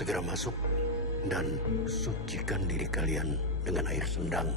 Segera masuk dan sucikan diri kalian dengan air sendang.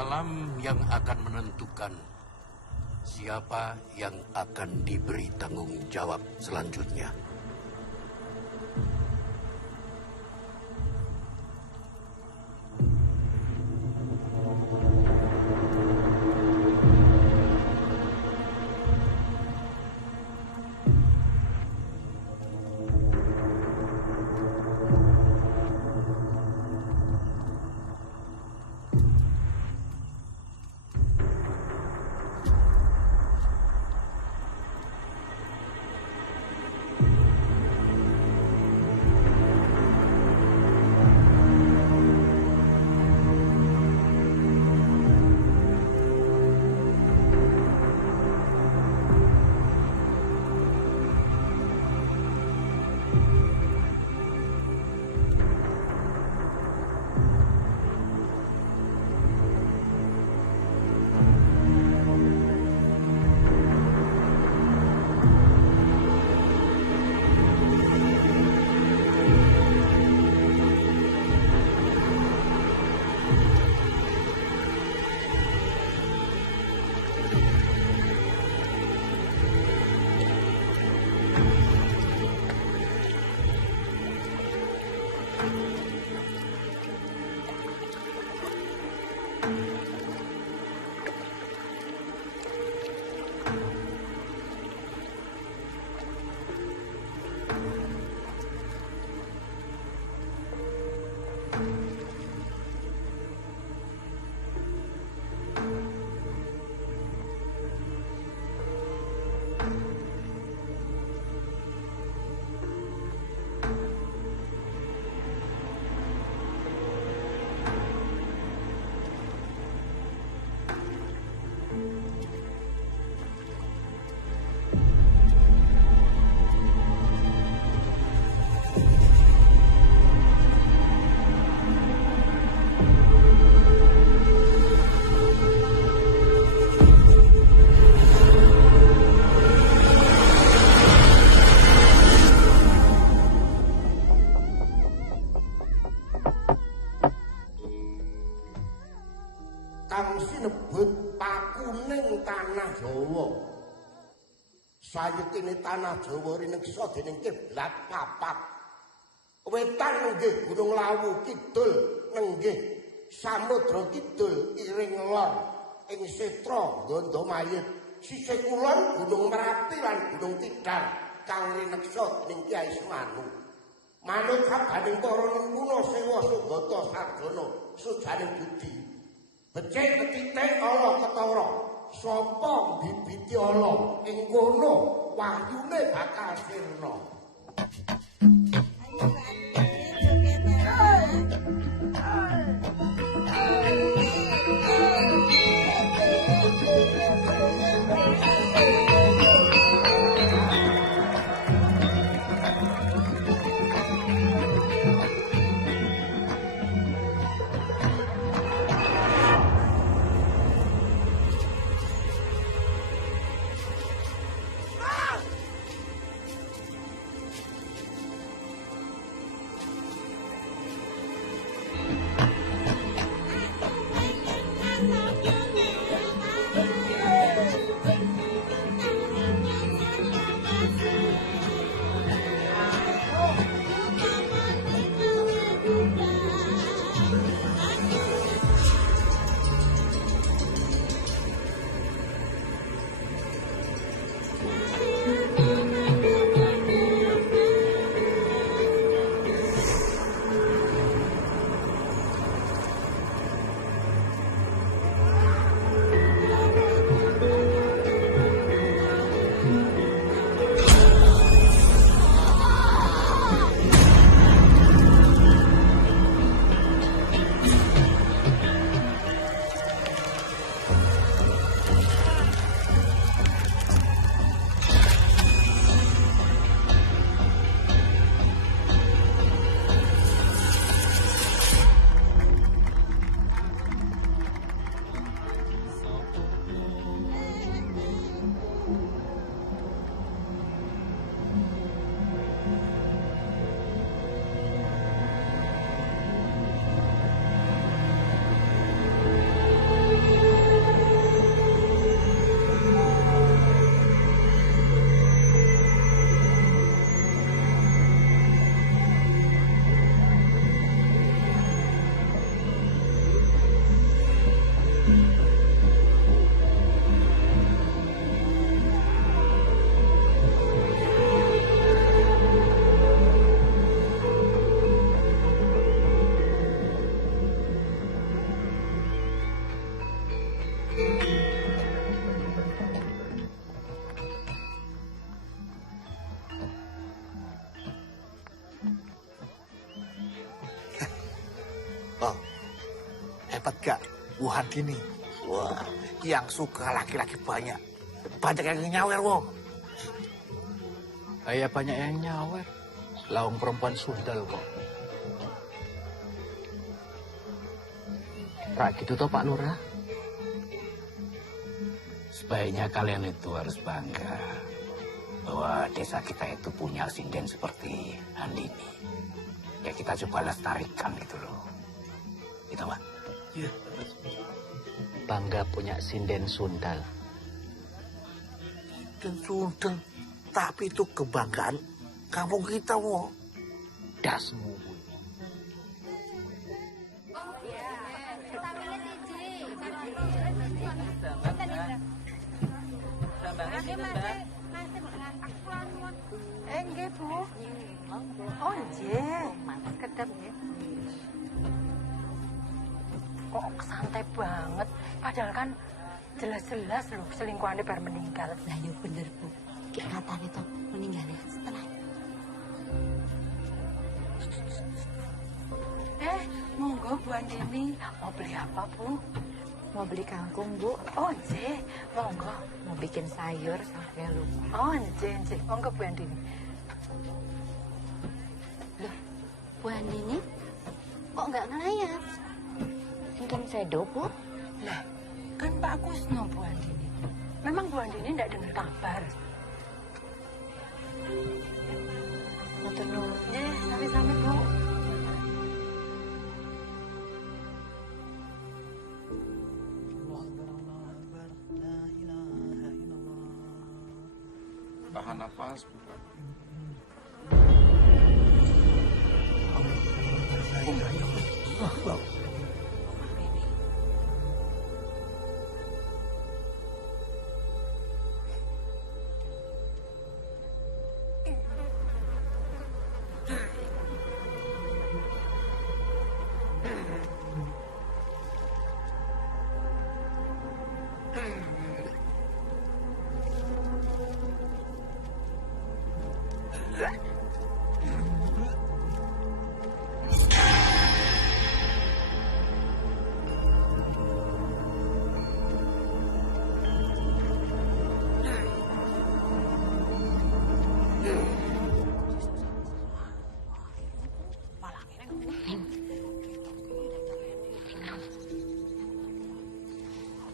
Alam yang akan menentukan siapa yang akan diberi tanggung jawab selanjutnya. kang sinebut pakuning tanah Jawa. Sayekene tanah Jawa rineksa dening kiblat papat. wetan nenggih Gunung Lawu, kidul nenggih Samudra Kidul, iring lor ing Setra Gondomayit, sisih kulon Gunung Merapi lan Gunung Tidar kang rineksa ning Kyai Semanu. Manut kabaning para kuno Sewa Sugata Sarjana sujaning budi. Becik ketitik ala ketara, sapa bibiti ala ing kono wahyune bakal sirna. Oh, hebat gak Wuhan gini? Wah, yang suka laki-laki banyak. Banyak yang nyawer, wong. Kayak banyak yang nyawer. Lawang perempuan sundal kok. Kayak gitu toh Pak Lurah. Sebaiknya kalian itu harus bangga bahwa desa kita itu punya sinden seperti Andini. Ya kita coba lestarikan gitu loh. Gitu Pak. Iya. Bangga punya sinden sundal. Dan sundel. Tapi itu kebanggaan kampung kita, wong. Dasmu. Nggih, Bu. Oh, nggih. Kedap nggih. Kok santai banget. Padahal kan jelas-jelas loh selingkuhannya baru meninggal. Lah yo bener, Bu. Ki katane to meninggalnya setelah. Monggo Bu Andini. Mau beli apa, Bu? Mau beli kangkung, Bu. Oh, nggih. Monggo. Mau bikin sayur sampai lupa. Oh, nggih. Monggo Bu Andini. Loh, Bu Andini kok nggak ngelayat? Singkem sedo, Bu. Lah, kan Pak Kusno Bu Andini. Memang Bu Andini enggak dengar kabar. Matur nuwun. Nggih, sami-sami, Bu. Tahan nafas, bukan.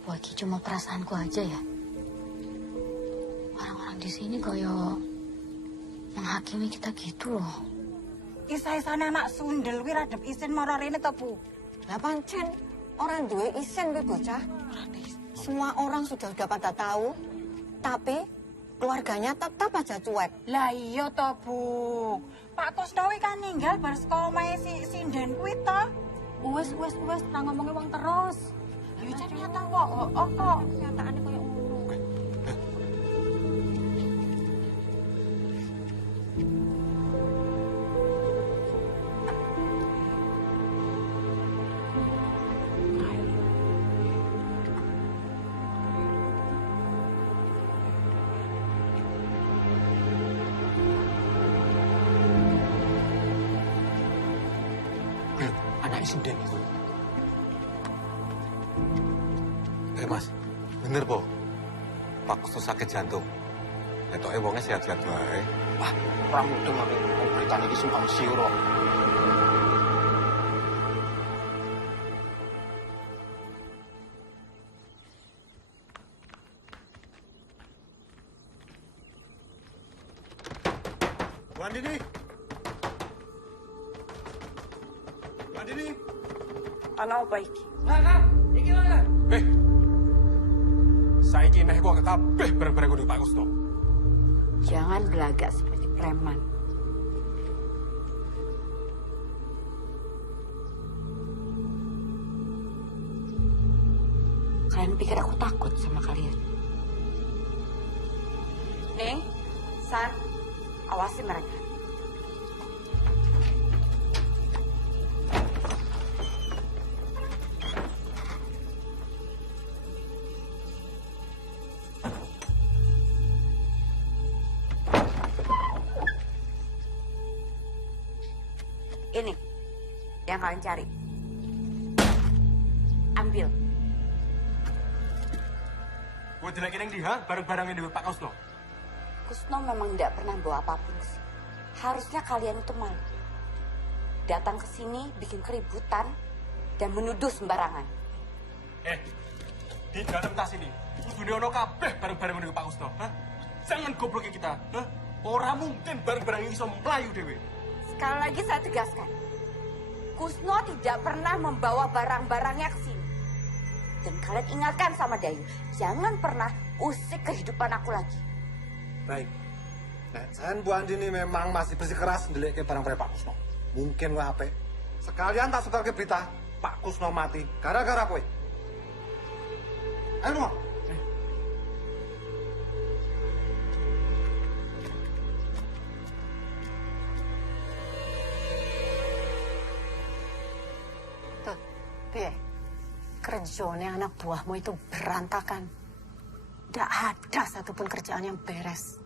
Apa iki cuma perasaanku aja ya? Orang-orang di sini koyo menghakimi kita gitu loh. Isa-isane anak sundel kuwi radep isin mara rene to, Bu? Lah pancen orang duwe isin kuwi bocah. Semua orang sudah pada tahu, tapi keluarganya tetap aja cuek. Lah iya to, Bu. Pak Kusnawi kan ninggal bar saka omahe si sinden kuwi to. Wes ora ngomongi wong terus. Ya jan nyata kok. Kok kenyataane koyo ngono. Anak sinden itu. Mas, bener po. Pak Kusno sakit jantung. Etoke wonge sehat-sehat wae. Wah, orang mudeng aku berita iki sumpang siur kok. Bu Andini. Bu Andini. Ana apa iki? Saiki meh kok kabeh bareng-bareng kudu Pak Kusno. Jangan gelagak seperti preman. Kalian pikir aku takut sama kalian? Ning, San, awasi mereka. Ini yang kalian cari. Ambil. Gue jelek ini ha? Bareng-bareng ini Pak Kusno. Kusno memang tidak pernah bawa apapun sih. Harusnya kalian itu malu. Datang ke sini bikin keributan dan menuduh sembarangan. Di dalam tas ini, kudu ono kabeh bareng-bareng ini Pak Kusno. Jangan gobloki kita. Orang mungkin bareng-bareng ini bisa melayu dewe. Sekali lagi saya tegaskan, Kusno tidak pernah membawa barang-barangnya ke sini. Dan kalian ingatkan sama Dayu, jangan pernah usik kehidupan aku lagi. Baik. Nah, saya Bu Andini memang masih bersikeras ndelik ke barang-barang Pak Kusno. Mungkin wah apa? Sekalian tak sebar ke berita, Pak Kusno mati gara-gara kowe. Ayo mau. Kerjanya anak buahmu itu berantakan. Tidak ada satupun kerjaan yang beres.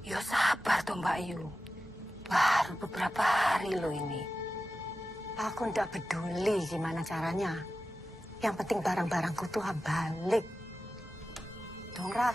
Ya sabar tuh Mbak Yu. Baru beberapa hari loh ini. Aku tidak peduli gimana caranya. Yang penting barang-barangku tuh balik. Dongra.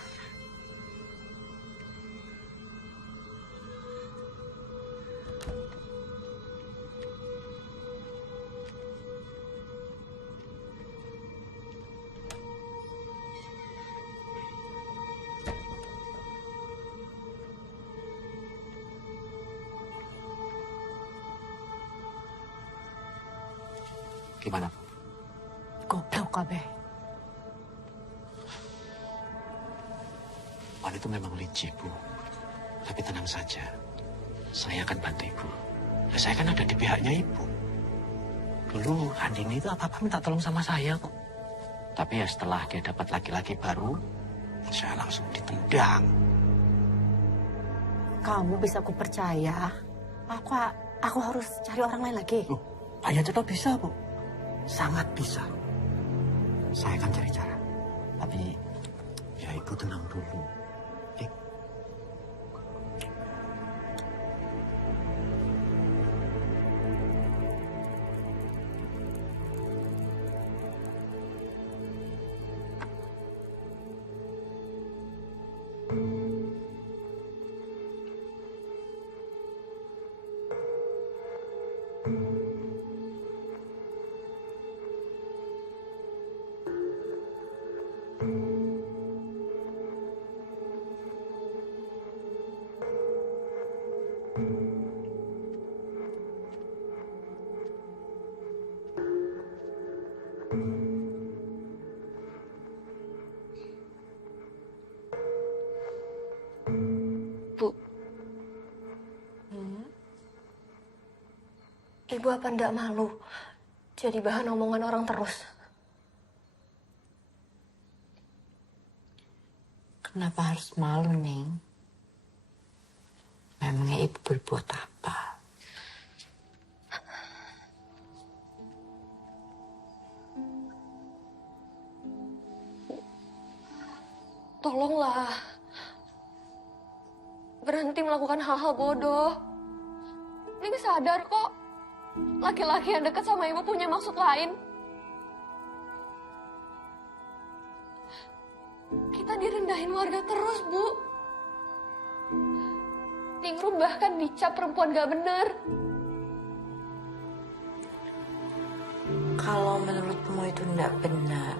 Gimana? Goblok kabeh. Wan itu memang licik, Bu. Tapi tenang saja. Saya akan bantu Ibu. Ya, saya kan ada di pihaknya Ibu. dulu Andini itu apa-apa minta tolong sama saya kok. Tapi ya setelah dia dapat laki-laki baru, saya langsung ditendang. Kamu bisa aku percaya. Aku harus cari orang lain lagi. Loh, Ayah Ceto bisa, Bu. Sangat bisa. Saya akan cari cara. Tapi, ya Ibu tenang dulu. Bu, Ibu apa ndak malu jadi bahan omongan orang terus? Kenapa harus malu, Neng? Memangnya Ibu berbuat apa? Tolonglah. Berhenti melakukan hal-hal bodoh. Neng sadar kok, laki-laki yang dekat sama Ibu punya maksud lain. Kita direndahin warga terus, Bu. Ningrum bahkan dicap perempuan gak bener. Kalau menurutmu itu tidak benar,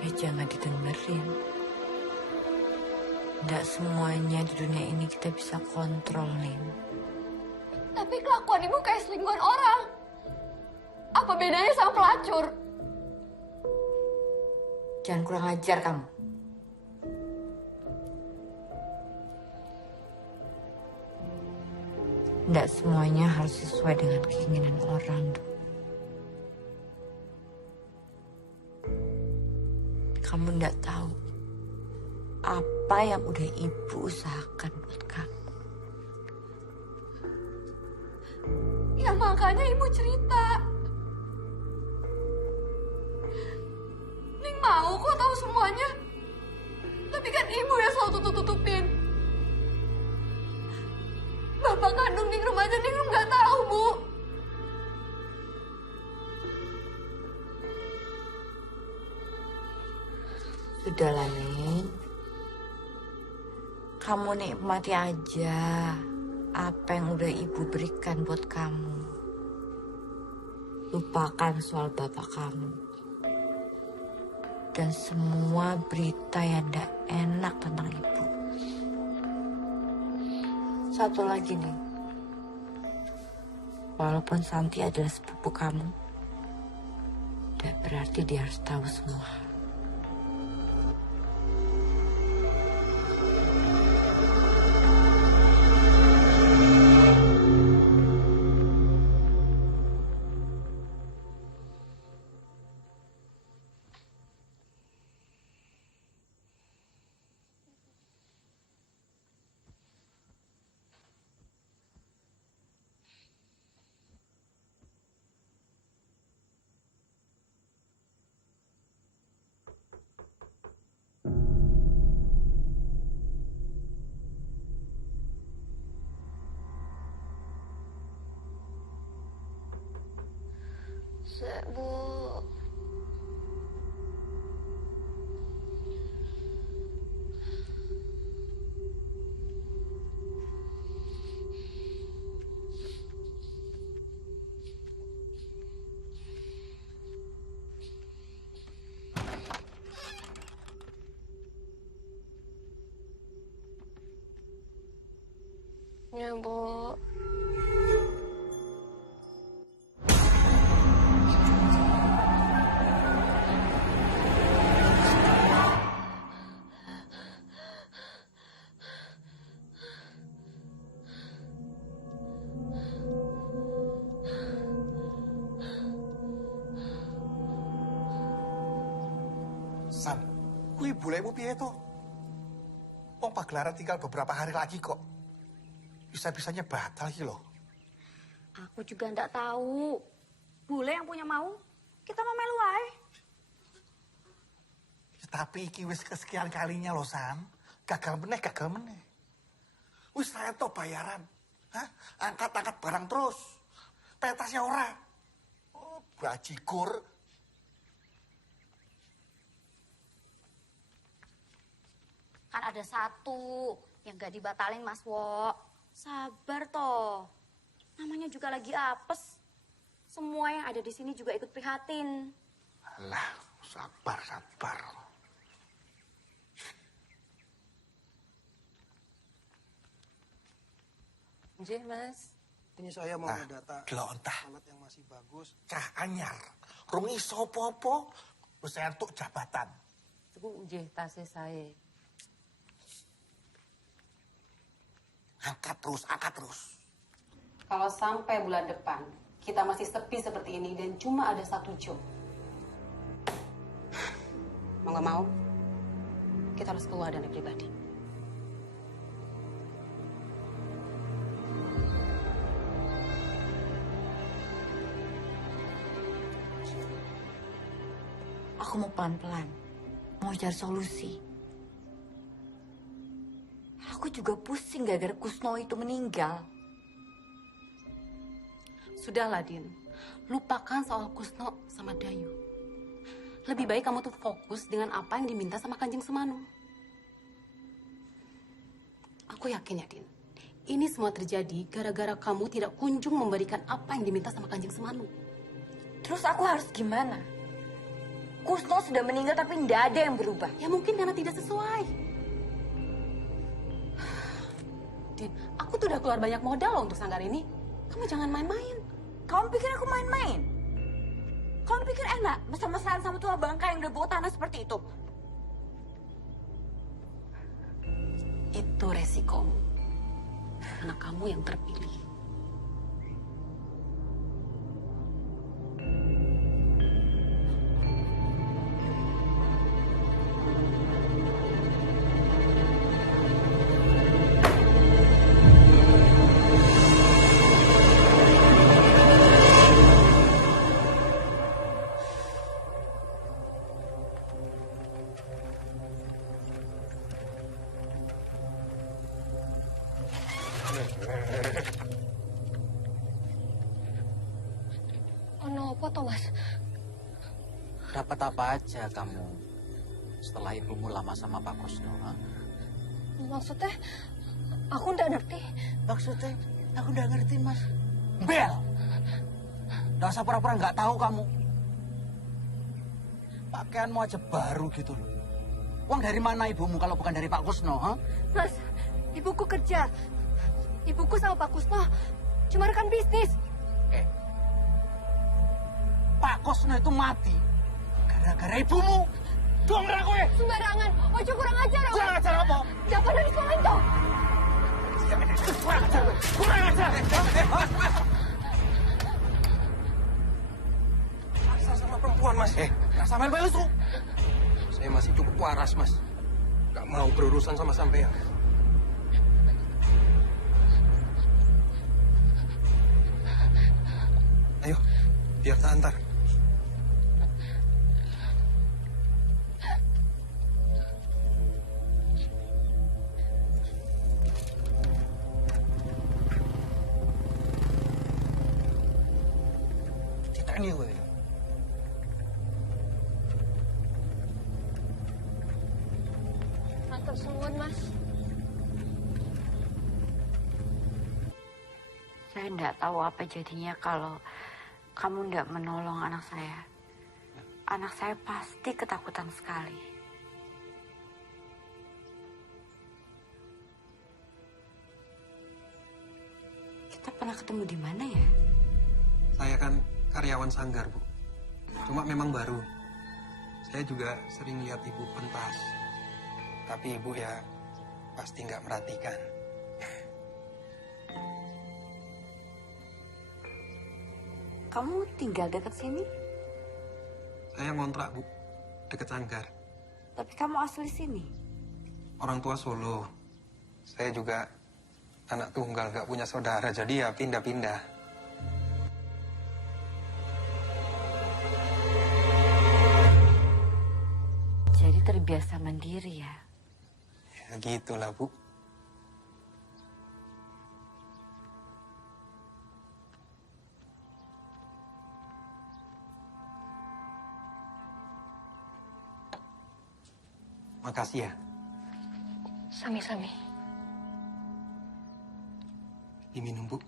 ya jangan didengerin. Tidak semuanya di dunia ini kita bisa kontrol, Neng. Tapi kelakuan Ibu kayak selingkuhan orang. Apa bedanya sama pelacur? Jangan kurang ajar kamu. Tidak semuanya harus sesuai dengan keinginan orang. Kamu tidak tahu apa yang udah Ibu usahakan buat kamu. Ya makanya Ibu cerita. Ning mau kok tahu semuanya. Tapi kan Ibu yang selalu tutup-tutupin. Bapak kandung Ningrum aja Ningrum nggak tahu, Bu. Sudahlah, Neng. Kamu nikmati aja apa yang udah Ibu berikan buat kamu. Lupakan soal bapak kamu. Dan semua berita yang tidak enak tentang Ibu. Satu lagi nih. Walaupun Santi adalah sepupu kamu, tidak berarti dia harus tahu semua. Bu. Ya, Bu. Kui bolehmu piye to? Wong pagelaran tinggal beberapa hari lagi kok. Bisa-bisanya batal iki loh. Aku juga ndak tahu. Bule yang punya mau, kita mau melu ae. Ya, tapi iki wis kesekian kalinya loh, San. Gagal meneh. Wis saya to bayaran. Hah? Angkat-angkat barang terus. Petasnya ora. Oh, bajigur. Kan ada satu yang gak dibatalin Mas Wo. Sabar toh. Namanya juga lagi apes. Semua yang ada di sini juga ikut prihatin. Alah, sabar. Nggih, Mas. Ini saya mau ngedata Glontah. alat yang masih bagus. Cah anyar. Rung iso apa-apa. Wis entuk jabatan. Iku nggih tasih saya. Angkat terus. Kalau sampai bulan depan kita masih sepi seperti ini dan cuma ada satu job. Mau nggak mau, kita harus keluar dari pribadi. Aku mau pelan-pelan, mau cari solusi. Aku juga pusing gara-gara Kusno itu meninggal. Sudahlah, Din. Lupakan soal Kusno sama Dayu. Lebih baik kamu tuh fokus dengan apa yang diminta sama Kanjeng Semanu. Aku yakin ya, Din. Ini semua terjadi gara-gara kamu tidak kunjung memberikan apa yang diminta sama Kanjeng Semanu. Terus aku harus gimana? Kusno sudah meninggal tapi tidak ada yang berubah. Ya mungkin karena tidak sesuai. Din, aku tuh udah keluar banyak modal loh untuk sanggar ini. Kamu jangan main-main. Kamu pikir aku main-main? Kamu pikir enak mesra-mesraan sama tua bangka yang udah bawa tanah seperti itu? Itu resikomu. Anak kamu yang terpilih. Apa toh, Mas? Dapat apa aja kamu setelah ibumu lama sama Pak Kusno? Ha? Maksudnya, aku nggak ngerti. Maksudnya, aku nggak ngerti, Mas. Bel! Nggak usah pura-pura nggak tahu kamu. Pakaianmu aja baru gitu loh. Uang dari mana ibumu kalau bukan dari Pak Kusno? Ha? Mas, ibuku kerja. Ibuku sama Pak Kusno cuma rekan bisnis. Pak Kusno itu mati gara-gara ibumu. Dong ra kowe. Sembarangan, ojo kurang ajar. Kurang ajar apa? Jangan dari sekolah itu. Kurang ajar. Masa sama perempuan, Mas? Nggak sampai belu tuh. Saya masih cukup waras, Mas. Gak mau berurusan sama sampean. Ayo, biar tak antar. Ini gue. Matur suwun, Mas. Saya tidak tahu apa jadinya kalau kamu tidak menolong anak saya. Anak saya pasti ketakutan sekali. Kita pernah ketemu di mana ya? Saya kan karyawan sanggar, Bu. Cuma memang baru. Saya juga sering lihat Ibu pentas. Tapi Ibu ya pasti nggak merhatikan. Kamu tinggal dekat sini? Saya ngontrak, Bu. Deket sanggar. Tapi kamu asli sini? Orang tua Solo. Saya juga anak tunggal, gak punya saudara, jadi ya pindah-pindah. Jadi terbiasa mandiri ya? Ya gitulah, Bu. Makasih ya. Sami-sami. Diminum, Bu.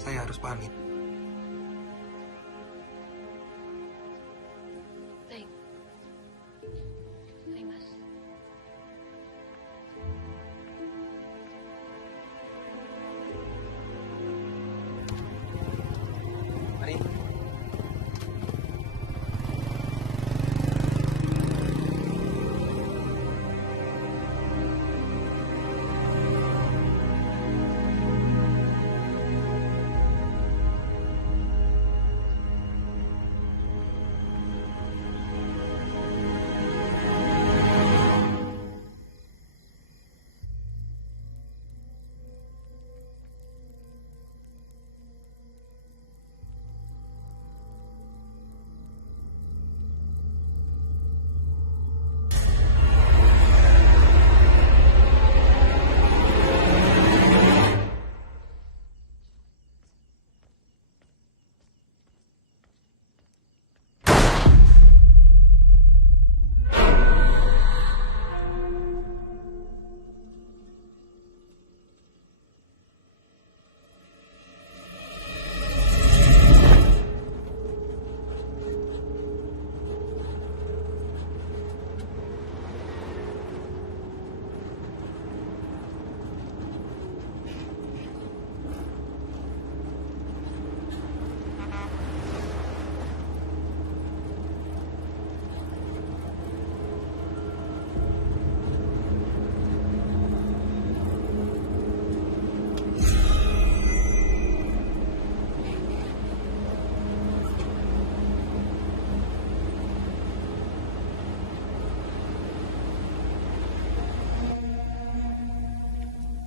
Saya harus pamit. Baik. Baik, Mas. Mari.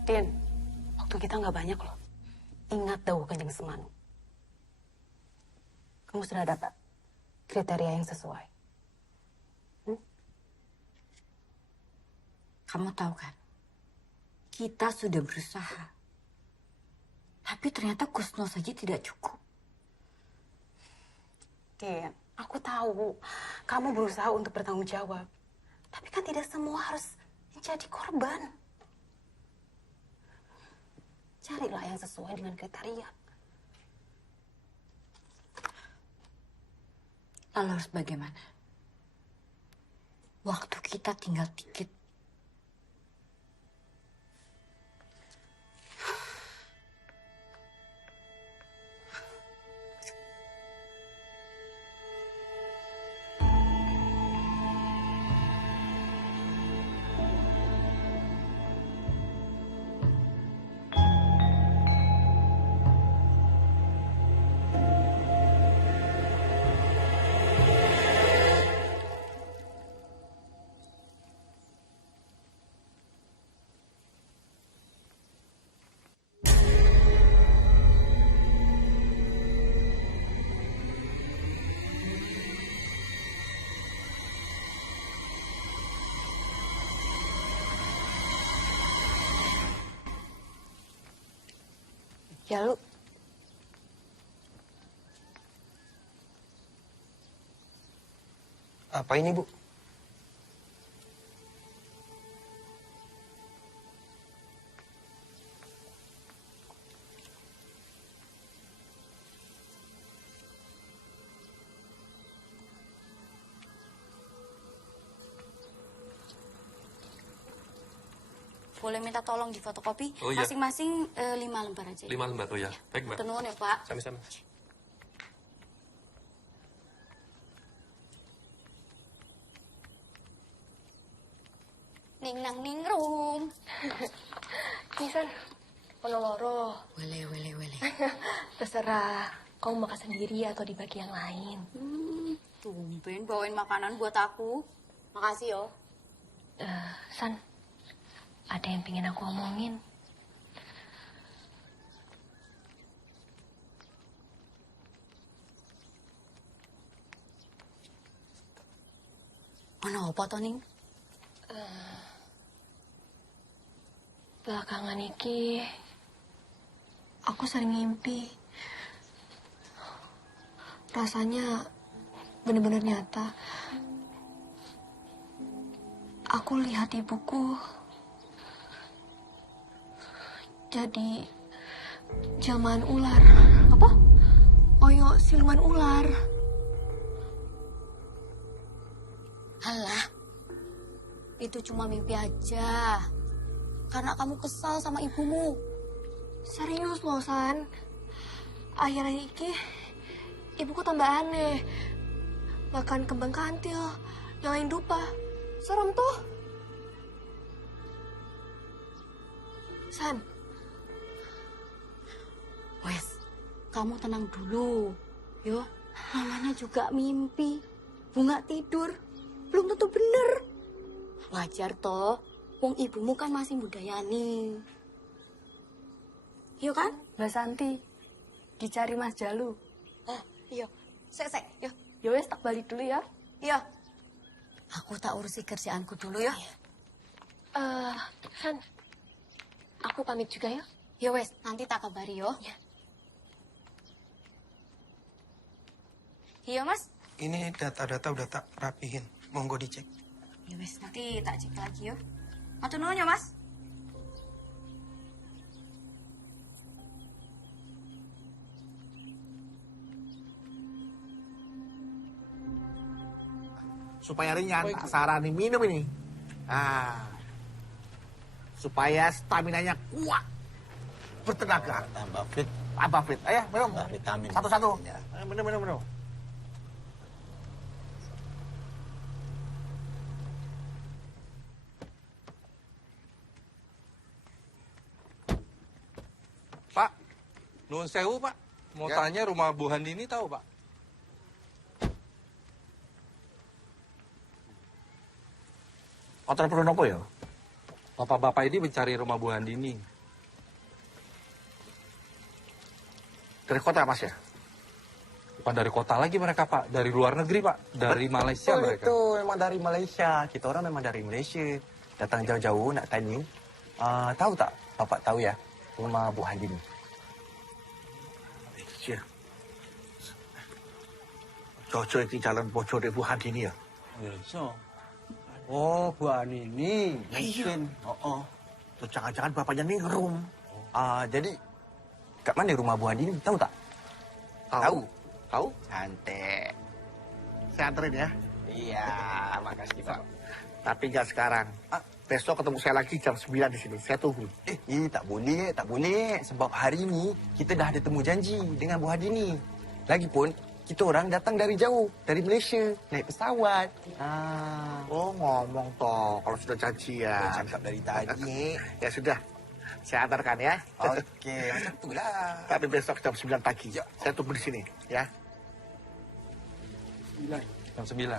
Din, waktu kita nggak banyak loh. Ingat dahulu Kanjeng Semanu. Kamu sudah dapat kriteria yang sesuai. Kamu tahu kan, kita sudah berusaha. Tapi ternyata Kusno saja tidak cukup. Din, aku tahu kamu berusaha untuk bertanggung jawab. Tapi kan tidak semua harus menjadi korban. Carilah yang sesuai dengan kriteria. Lalu harus bagaimana? Waktu kita tinggal dikit. Ya lu. Apa ini, Bu? Boleh minta tolong di fotokopi? Oh, iya. Masing-masing 5 lembar aja. 5 lembar, oh ya. Baik, Mbak. Tentuan ya, Pak. Sami-sami. Ning nang ning rum. Nisan, ono loro. Wele. Terserah, kau makan sendiri atau dibagi yang lain. Tumben bawain makanan buat aku. Makasih yo. San, ada yang pengen aku omongin. Ono apa to, Ning? Belakangan iki, aku sering mimpi. Rasanya bener-bener nyata. Aku lihat ibuku jadi jelmaan ular. Apa? Oyo siluman ular. Halah, itu cuma mimpi aja. Karena kamu kesal sama ibumu. Serius loh, San. Akhirnya iki, ibuku tambah aneh. Makan kembang kantil, nyalain dupa. Serem tuh. San. Wes, kamu tenang dulu. Yo, namanya juga mimpi. Bunga tidur, belum tentu bener. Wajar toh, wong ibumu kan masih mudayani. Iya kan? Mbak Santi, dicari Mas Jalu. Iya. Sek, yo. Ya wes, tak balik dulu ya. Iya. Aku tak urusi kerjaanku dulu ya. San, aku pamit juga ya. Ya wes, nanti tak kabari yo. Ya. Iya, Mas. Ini data-data udah tak rapihin. Monggo dicek. Ya wes, nanti tak cek lagi yo. Matur nuwun ya, Mas. Supaya ringan, tak sarani minum ini. Nah, supaya staminanya kuat, bertenaga. Tambah fit. Tambah fit. Ayo, minum. Vitamin. Satu-satu. Ya. Ayo, minum. Pak, nuwun sewu Pak. Mau tanya rumah Bu Handini tahu Pak? Motor perlu nopo ya? Bapak-bapak ini mencari rumah Bu Handini. Dari kota Mas ya? Bukan dari kota lagi mereka Pak, dari luar negeri Pak, dari Malaysia mereka. Itu memang dari Malaysia. Kita orang memang dari Malaysia. Datang jauh-jauh nak tanya. Tahu tak? Bapak tahu ya rumah Bu Handini. Iya. Jojo iki jalan bojo dari Bu Handini ya? So. Oh, Bu Handini. Iya. Oh. Tuh jangan-jangan bapaknya ningrum. Jadi kat mana rumah Bu Handini? Tahu tak? Tahu. Cantik. Saya anterin ya. Iya, makasih Pak. Tapi nggak sekarang. Besok ketemu saya lagi jam 9 di sini. Saya tunggu. Tak boleh. Sebab hari ini kita dah ada temu janji dengan Bu Handini. Lagipun, kita orang datang dari jauh, dari Malaysia, naik pesawat. Oh, ngomong toh kalau sudah janjian. Cakap dari tadi. Ya sudah, saya antarkan ya. Oke, macam tu lah. Tapi besok jam 9 pagi. Saya tunggu di sini, ya. Jam 9.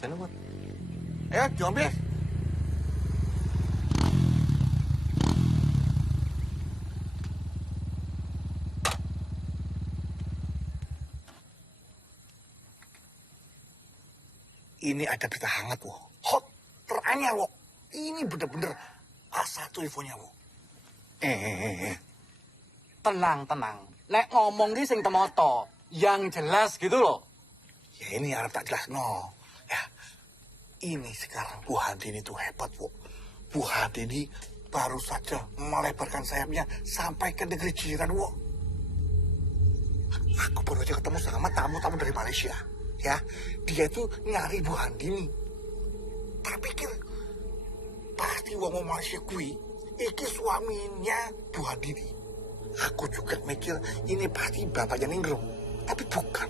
Saya nunggu. Ayo, diambil. Ini ada berita hangat, wo. Hot, teranyar, wo. Ini bener-bener A1 infonya, wo. Tenang. Nek ngomong ki sing temoto, yang jelas gitu loh. Ya ini harap tak jelas, no. Ya, ini sekarang Bu Handini itu hebat, wo. Bu Handini baru saja melebarkan sayapnya sampai ke negeri jiran, wo. Aku baru aja ketemu sama tamu-tamu dari Malaysia. Ya, dia itu nyari Bu Handini. Tak pikir pasti wong Malaysia kui iki suaminya Bu Handini. Aku juga mikir ini pasti bapaknya Ningrum, tapi bukan.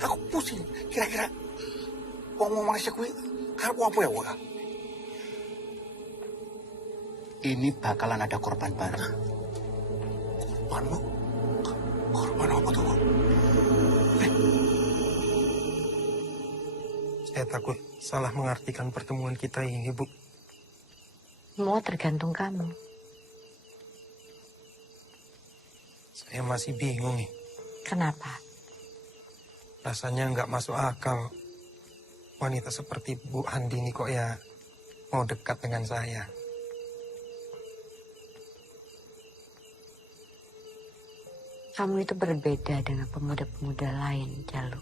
Aku pusing, kira-kira wong Malaysia kui karep apa ya, wong? ini bakalan ada korban baru. Korban, Bu? Korban apa tuh, Bu? Saya takut salah mengartikan pertemuan kita ini, Bu. Semua tergantung kamu. Saya masih bingung nih. Kenapa? Rasanya nggak masuk akal. Wanita seperti Bu Andini kok ya mau dekat dengan saya. Kamu itu berbeda dengan pemuda-pemuda lain, Jalu.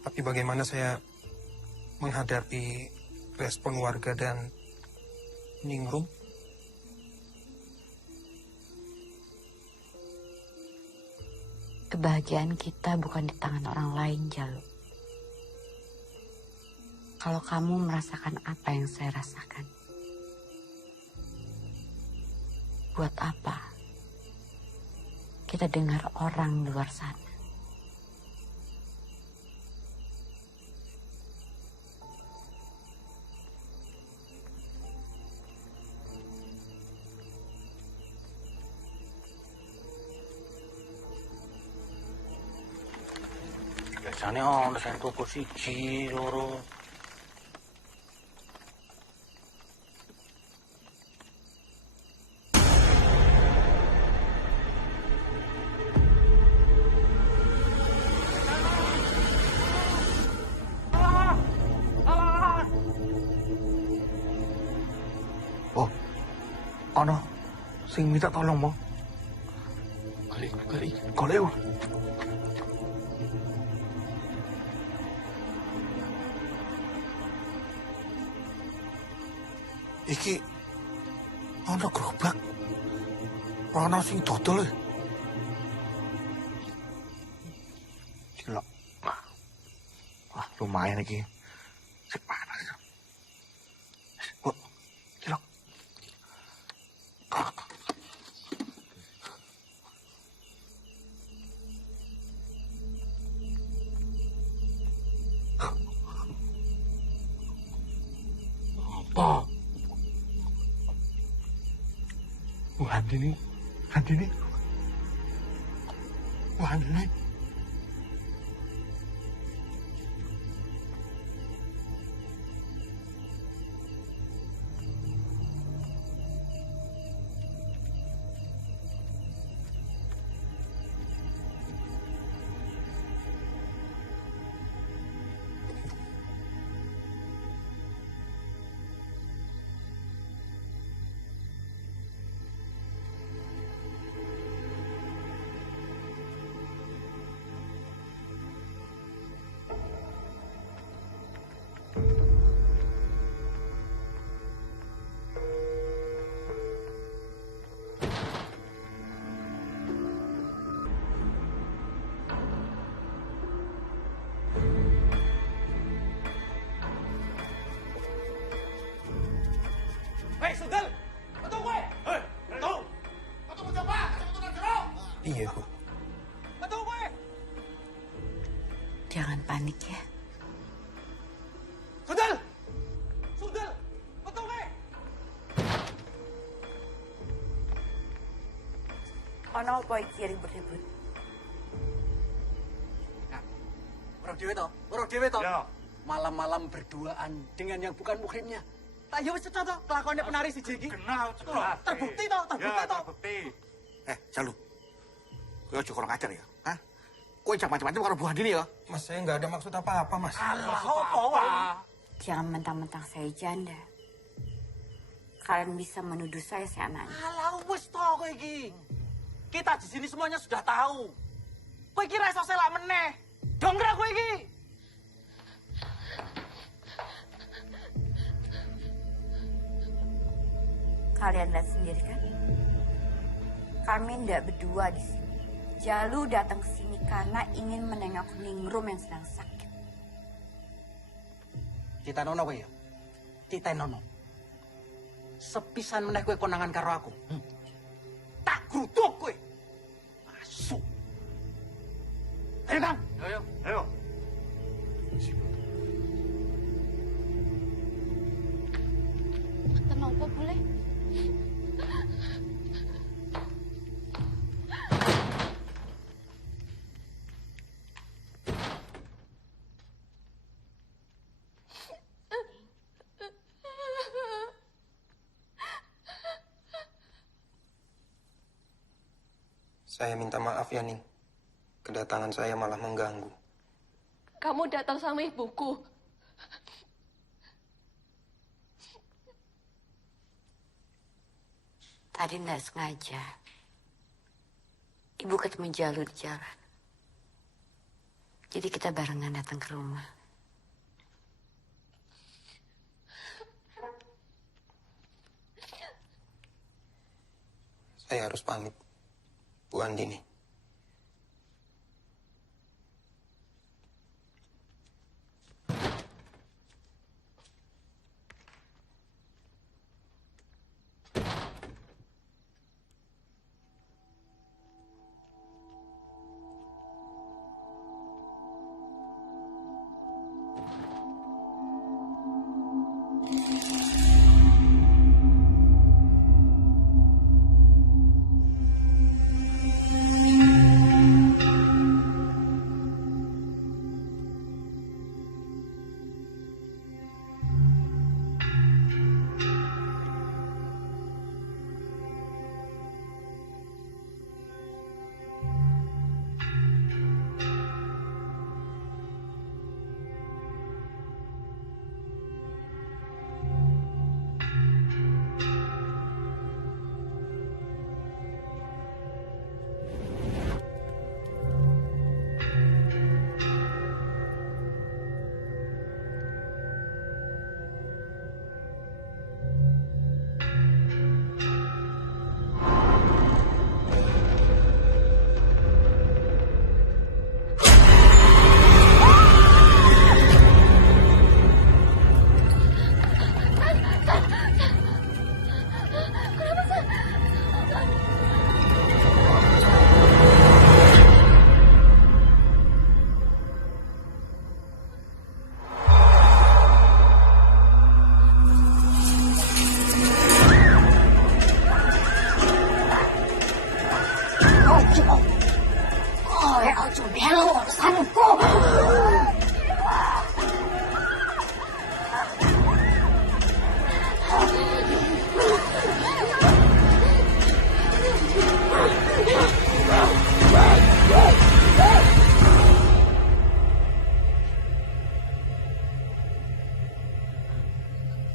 Tapi bagaimana saya menghadapi respon warga dan Ningrum? Kebahagiaan kita bukan di tangan orang lain, Jalu. Kalau kamu merasakan apa yang saya rasakan, buat apa kita dengar orang luar sana? Biasanya ono sing tuku siji, loro. Ono sing minta tolong, Mo. Golek. Iki ono gerobak. Ono sing dodol. Gila. Wah, lumayan iki. Sik panas. Kok gila. Apa? Andini. Hei, Sugel! Betul gue! Hei, betul! Betul mencoba! Betul jeruk! Iya, Bu. Betul gue! Jangan panik ya. Sugel! Sugel! Betul gue! Ono apa iki ribut-ribut? Orang dewe toh? Malam-malam berduaan dengan yang bukan muhrimnya. Tak ya wis cocok kelakuannya penari si Jeki. Kenal, terbukti toh. Jalu. Kowe aja kurang ajar ya. Hah? Kowe jangan macam-macam karo Bu Andini ya. Mas, saya nggak ada maksud apa-apa, Mas. Jangan mentang-mentang saya janda. Kalian bisa menuduh saya seenaknya. Alah wis toh kowe iki. Kita di sini semuanya sudah tahu. Kowe iki ra iso selak meneh. Dongkrak kowe iki. Kalian lihat sendiri kan? Kami tidak berdua di sini. Jalu datang ke sini karena ingin menengok Ningrum yang sedang sakit. Kita nono kowe ya. Kita nono. Sepisan meneh kowe konangan karo aku. Tak gruduk kowe. Masuk. Ayo, Kang. Ayo. Saya minta maaf ya, Ning. Kedatangan saya malah mengganggu. Kamu datang sama ibuku. Tadi nggak sengaja. Ibu ketemu Jalu di jalan. Jadi kita barengan datang ke rumah. Saya harus pamit, Bu Andini.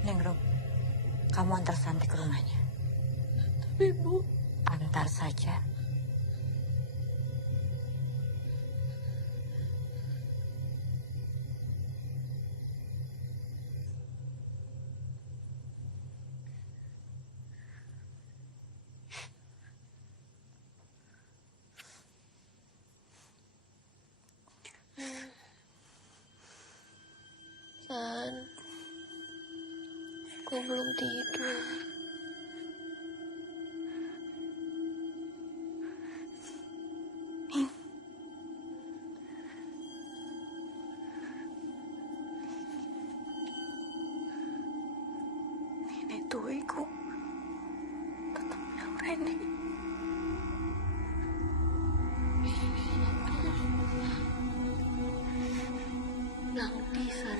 Ningrum, kamu antar Santi ke rumahnya. Tapi Bu, antar saja. San, aku belum tidur. Ini tuh iku tetap yang Reni. Nanti, San.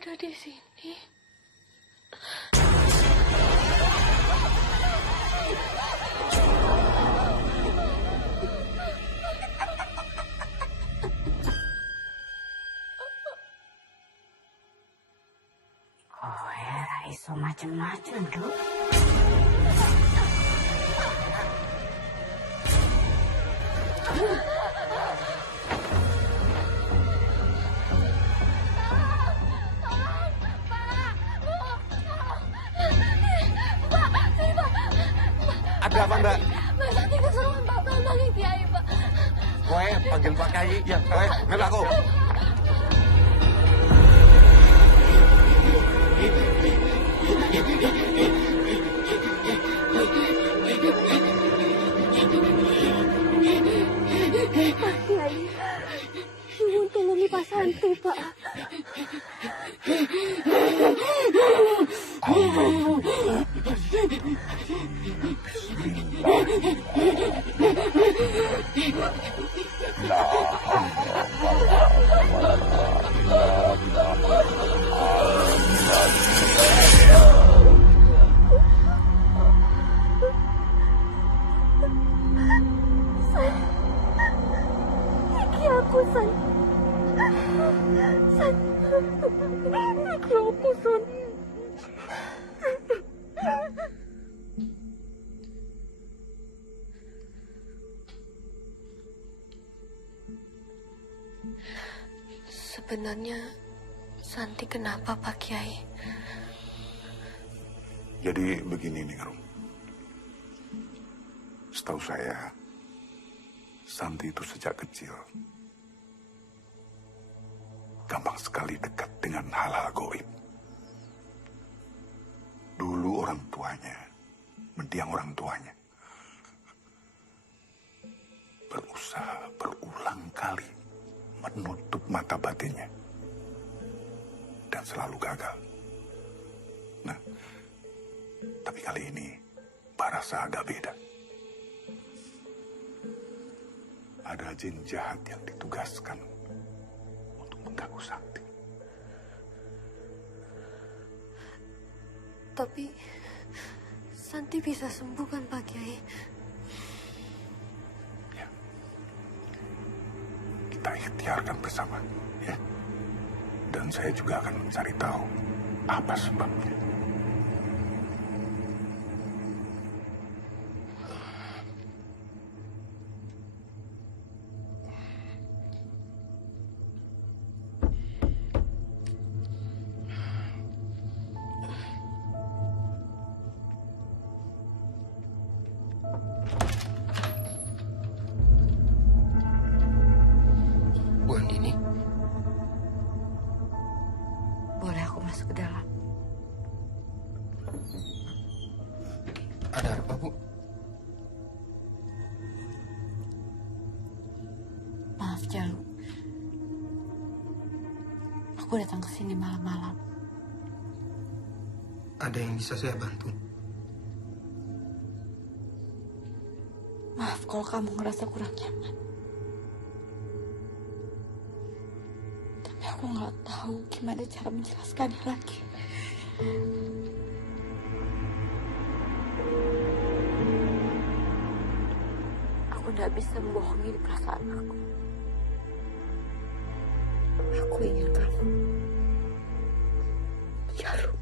ada di sini. Oh ya, iso macem-macem, Duk. Ada apa, Mbak? Mbak Santi kesurupan Pak panggil Kiai, Pak. Kowe panggil Pak Kiai. Ya, kowe ngel aku. Pak Kiai, Ibu tolongi Pak Santi, Pak. Iki aku, San. San. Iki aku, San. Sebenarnya Santi kenapa, Pak Kiai? Jadi begini nih, Rum. Setahu saya, Santi itu sejak kecil gampang sekali dekat dengan hal-hal goib. Dulu orang tuanya, mendiang orang tuanya, berusaha berulang kali menutup mata batinnya dan selalu gagal. Nah, tapi kali ini Barasa agak beda. Ada jin jahat yang ditugaskan untuk mengganggu Santi. Tapi Santi bisa sembuh kan, Pak Kiai? Kita ikhtiarkan bersama, ya. Dan saya juga akan mencari tahu apa sebabnya. Bu Andini, boleh aku masuk ke dalam? Ada apa, Bu? Maaf, Jalu. Aku datang ke sini malam-malam. Ada yang bisa saya bantu? Maaf kalau kamu ngerasa kurang nyaman. Tapi aku nggak tahu gimana cara menjelaskannya lagi. Aku nggak bisa membohongi perasaan aku. Aku ingin kamu. Jalu.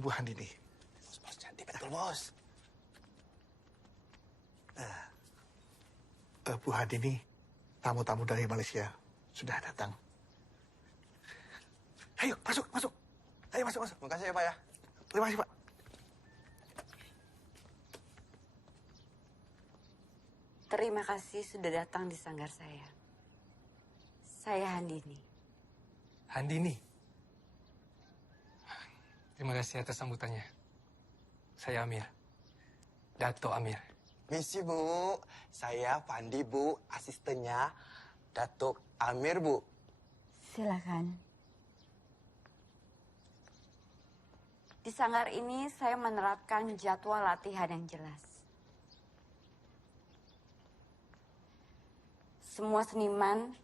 Bu Handini. Bos cantik betul, Bos. Bu Handini, tamu-tamu dari Malaysia sudah datang. Ayo, masuk. Ayo, masuk. Makasih ya, Pak ya. Terima kasih, Pak. Terima kasih sudah datang di sanggar saya. Saya Handini. Handini. Terima kasih atas sambutannya. Saya Amir. Dato Amir. Misi, Bu. Saya Pandi, Bu. Asistennya Datuk Amir, Bu. Silakan. Di sanggar ini saya menerapkan jadwal latihan yang jelas. Semua seniman,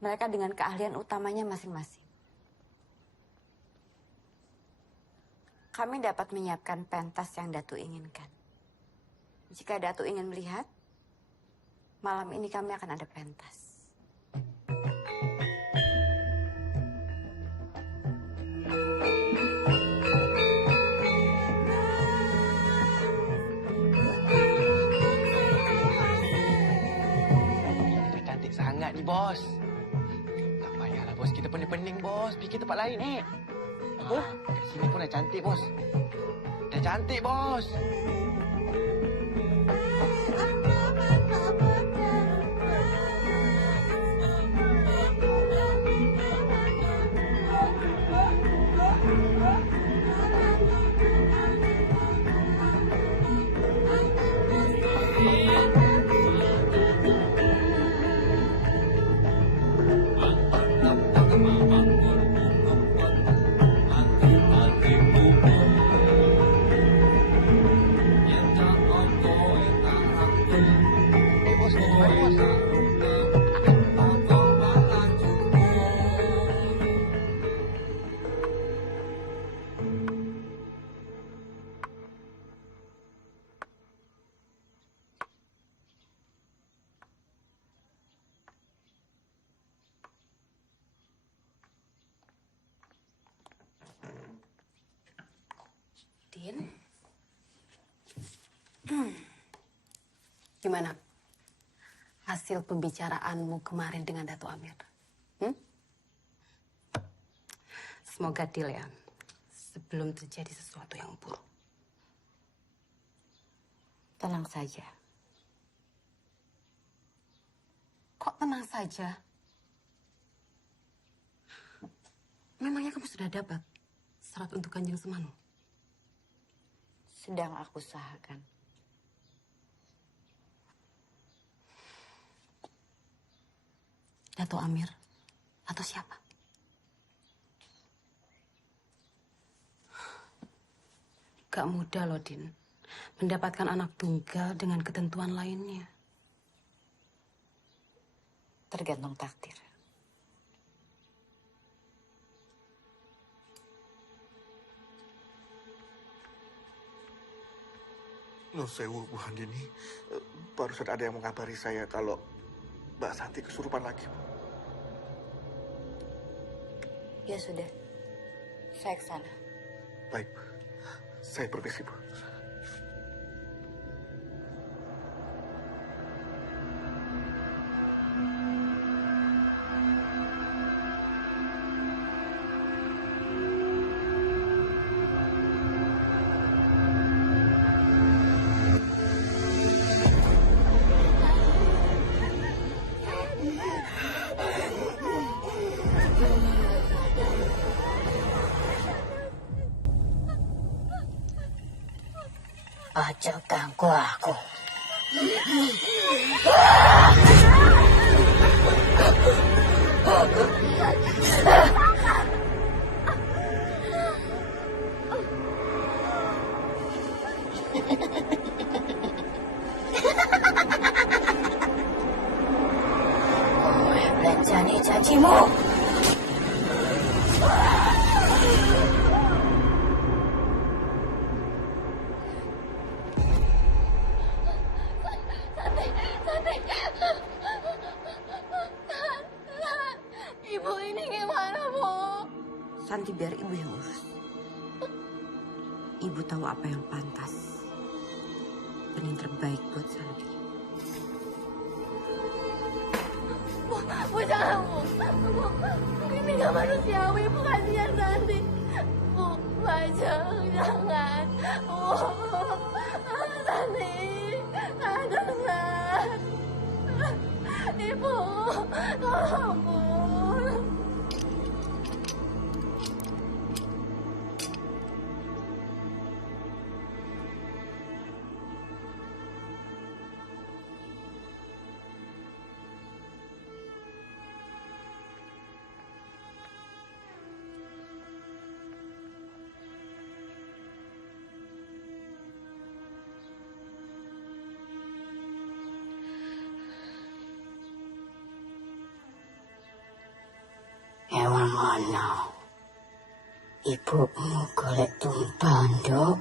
mereka dengan keahlian utamanya masing-masing. Kami dapat menyiapkan pentas yang Datuk inginkan. Jika Datuk ingin melihat, malam ini kami akan ada pentas. Cantik sangat ni, Bos. Tak payahlah, Bos. Kita pening-pening, Bos. Pergi tempat lain, Apa? Kat sini pun dah cantik, Bos. Dah cantik, Bos. Din? Gimana hasil pembicaraanmu kemarin dengan Dato Amir? Semoga deal ya, sebelum terjadi sesuatu yang buruk. Tenang saja. Kok tenang saja? Memangnya kamu sudah dapat syarat untuk Kanjeng Semanu? Sedang aku usahakan. Dato Amir atau siapa? Gak mudah loh, Din. Mendapatkan anak tunggal dengan ketentuan lainnya. Tergantung takdir. Nuwun sewu, Bu Handini. Barusan ada yang mengabari saya kalau Mbak Santi kesurupan lagi. Ya sudah, saya ke sana. Baik, saya permisi, Bu. Ojo ganggu aku. Kowe bencani janjimu. Ibu ini gimana, Bu? Santi biar ibu yang urus. Ibu tahu apa yang pantas dan yang terbaik buat Sandi. Bu, jangan, Bu. Bu, ini gak manusiawi, Bu, kasihan Santi. Bu, jangan. Bu, Santi, aduh, San. Ibu, tolong, Bu. Ewang ana. Ibumu golek tumpal, Nduk.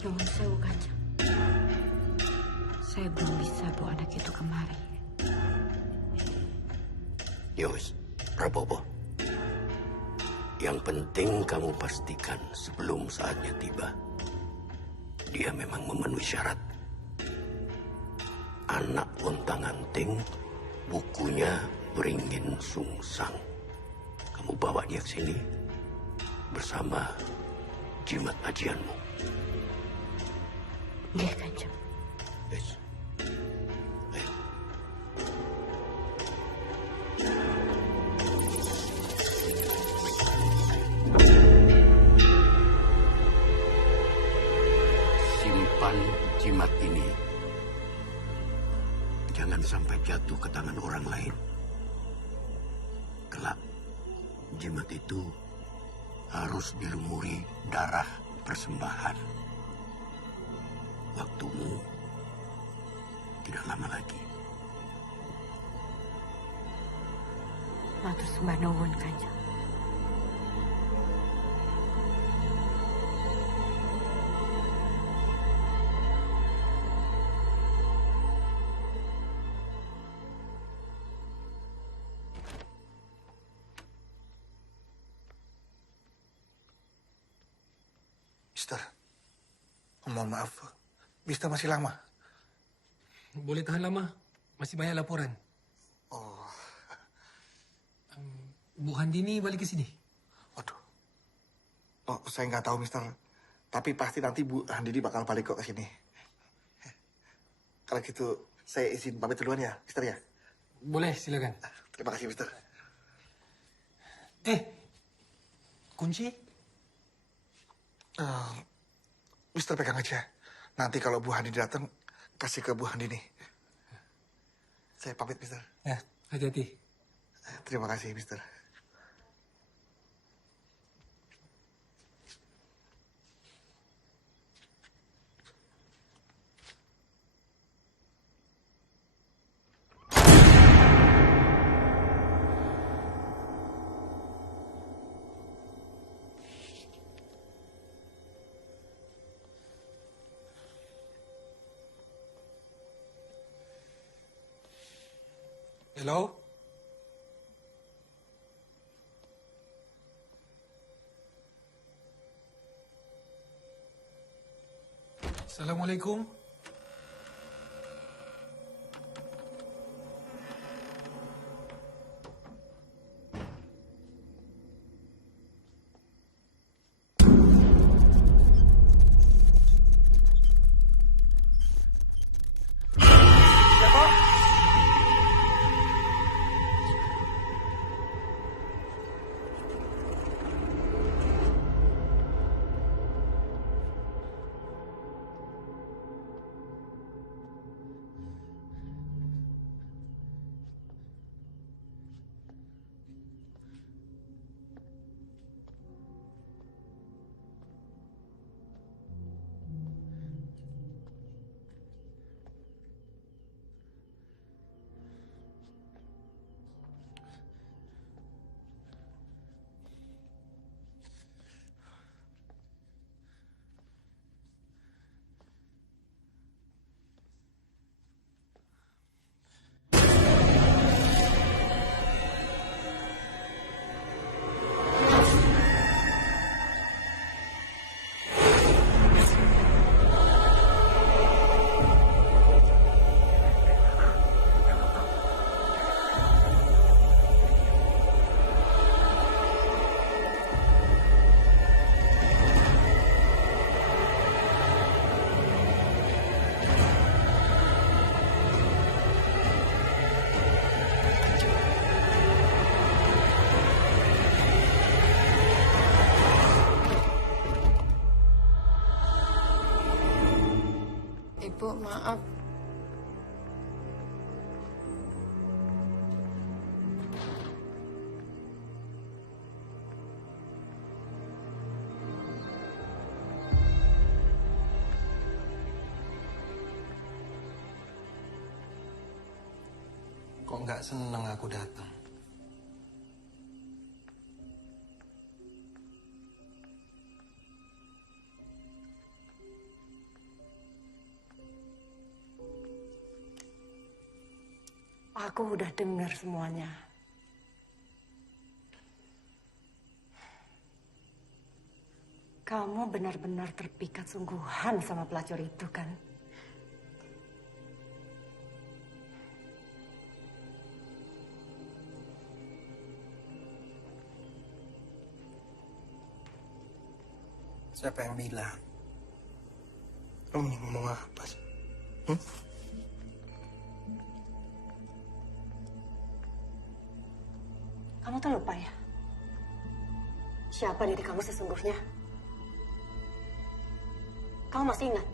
Nyuwun sewu, Kanjeng. Saya belum bisa bawa anak itu kemari. Yos, Prabowo. Yang penting kamu pastikan sebelum saatnya tiba, dia memang memenuhi syarat. Anak Ontang-Anting, bukunya beringin sungsang. Kamu bawa dia ke sini bersama jimat ajianmu. Nggih, Kanjeng. Yes. Simpan jimat ini. Jangan sampai jatuh ke tangan orang lain. Kelak, jimat itu harus dilumuri darah persembahan. Waktumu tidak lama lagi. Matur sembah nuwun, Kanjeng. Mister, mohon maaf. Mister masih lama? Boleh tahan lama. Masih banyak laporan. Oh. Bu Handini balik ke sini. Oh, saya nggak tahu, Mister. Tapi pasti nanti Bu Handini bakal balik kok ke sini. Kalau gitu, saya izin pamit duluan ya, Mister ya? Boleh, silakan. Terima kasih, Mister. Kunci? Mister pegang aja. Nanti kalau Bu Handini datang, kasih ke Bu Handini. Saya pamit, Mister. Ya, hati-hati. Terima kasih, Mister. Hello? Assalamualaikum. Maaf. Kok nggak seneng aku datang? Aku udah dengar semuanya. Kamu benar-benar terpikat sungguhan sama pelacur itu, kan? Siapa yang bilang? Kamu ini ngomong apa sih? Kamu tuh lupa ya? Siapa diri kamu sesungguhnya? Kamu masih ingat?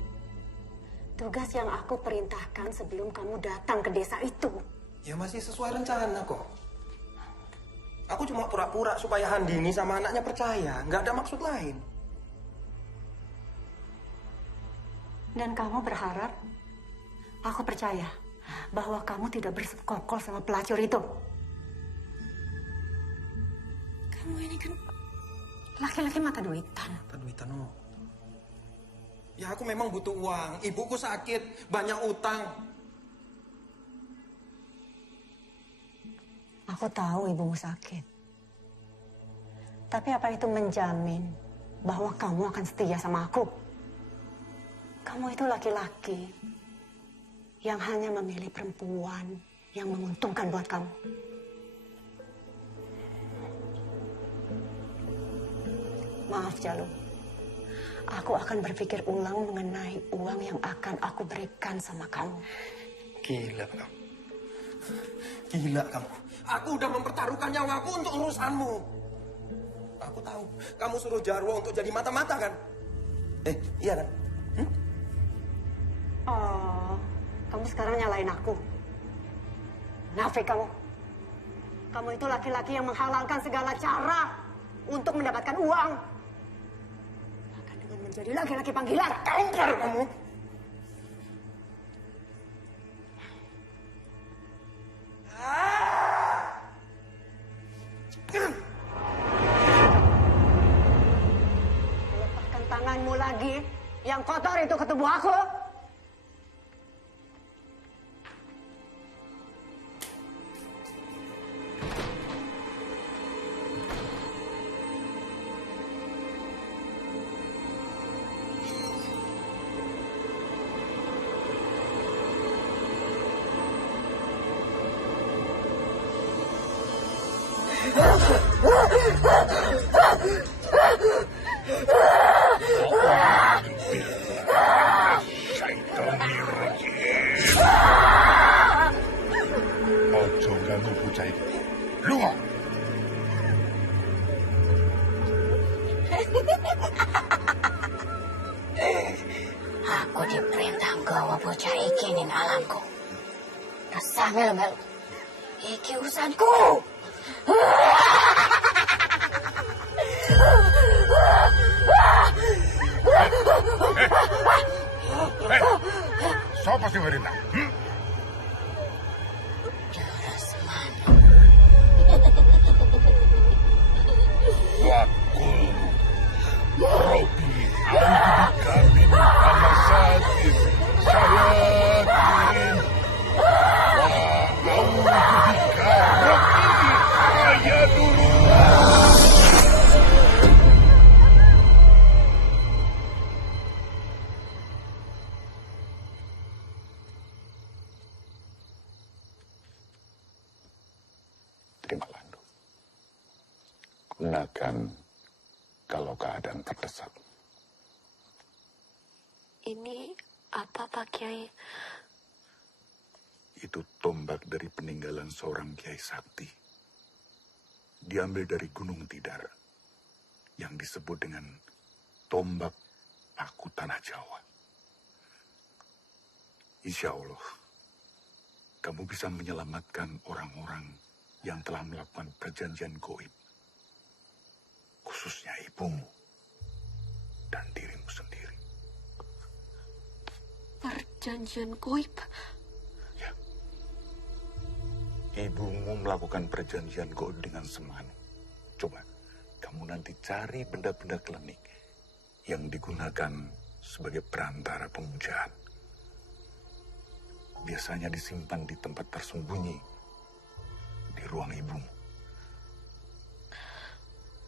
Tugas yang aku perintahkan sebelum kamu datang ke desa itu. Ya masih sesuai rencana kok. Aku cuma pura-pura supaya Handini sama anaknya percaya. Nggak ada maksud lain. Dan kamu berharap aku percaya bahwa kamu tidak bersekongkol sama pelacur itu. Kamu ini kan laki-laki mata duitan. Mata duitan, oh. Ya aku memang butuh uang. Ibuku sakit, banyak utang. Aku tahu ibumu sakit. Tapi apa itu menjamin bahwa kamu akan setia sama aku? Kamu itu laki-laki yang hanya memilih perempuan yang menguntungkan buat kamu. Maaf, Jalung. Aku akan berpikir ulang mengenai uang yang akan aku berikan sama kamu. Gila kamu. Gila kamu. Aku udah mempertaruhkan nyawaku untuk urusanmu. Aku tahu kamu suruh Jarwo untuk jadi mata-mata kan? Iya kan? Oh, kamu sekarang nyalain aku. Nafik kamu. Kamu itu laki-laki yang menghalalkan segala cara untuk mendapatkan uang. Bahkan dengan menjadi laki-laki panggilan. Tampar kamu. Lepaskan tanganmu lagi. Yang kotor itu ke tubuh aku. Ojo ganggu bocah itu. Lunga. Aku diperintah nggawa bocah iki ning alamku. Resah melu-melu. Iki urusanku. Siapa sih merintah? Wakul Robi Al-Bikamin Al-Masakin Sayakin Wa'audubika Robi Raya dulu. Terima Landu. Gunakan kalau keadaan terdesak. Ini apa, Pak Kiai? Itu tombak dari peninggalan seorang Kiai Sakti. Diambil dari Gunung Tidar. Yang disebut dengan tombak paku tanah Jawa. Insya Allah, kamu bisa menyelamatkan orang-orang yang telah melakukan perjanjian goib. Khususnya ibumu dan dirimu sendiri. Perjanjian goib? Ya. Ibumu melakukan perjanjian goib dengan Semanu. Coba, kamu nanti cari benda-benda klinik yang digunakan sebagai perantara pemujaan. Biasanya disimpan di tempat tersembunyi di ruang ibumu.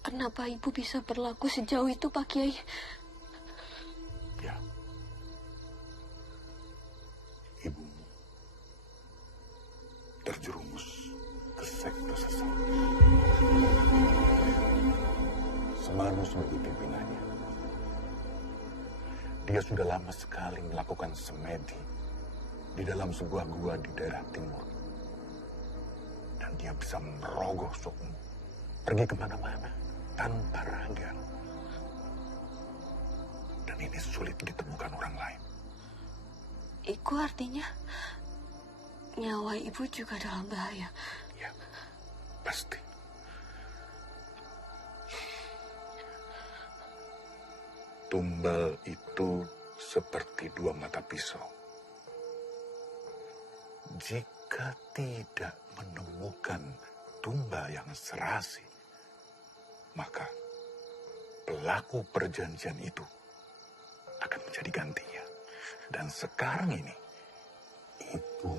Kenapa ibu bisa berlaku sejauh itu, Pak Kiai? Ya. Ibumu terjerumus ke sekte sesat. Semanu sebagai pimpinannya. Dia sudah lama sekali melakukan semedi di dalam sebuah gua di daerah timur. Dan dia bisa merogoh sukmu, pergi kemana-mana tanpa raga. Dan ini sulit ditemukan orang lain. Itu artinya nyawa ibu juga dalam bahaya. Ya, pasti. Tumbal itu seperti dua mata pisau. Jika tidak menemukan tumbal yang serasi, maka pelaku perjanjian itu akan menjadi gantinya. Dan sekarang ini, ibu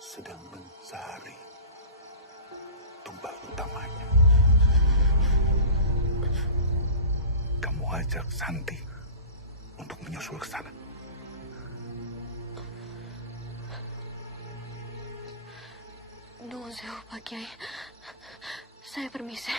sedang mencari tumbal utamanya. Kamu ajak Santi untuk menyusul ke sana. Nuhun sewu, Pak Kiai. Saya permisi.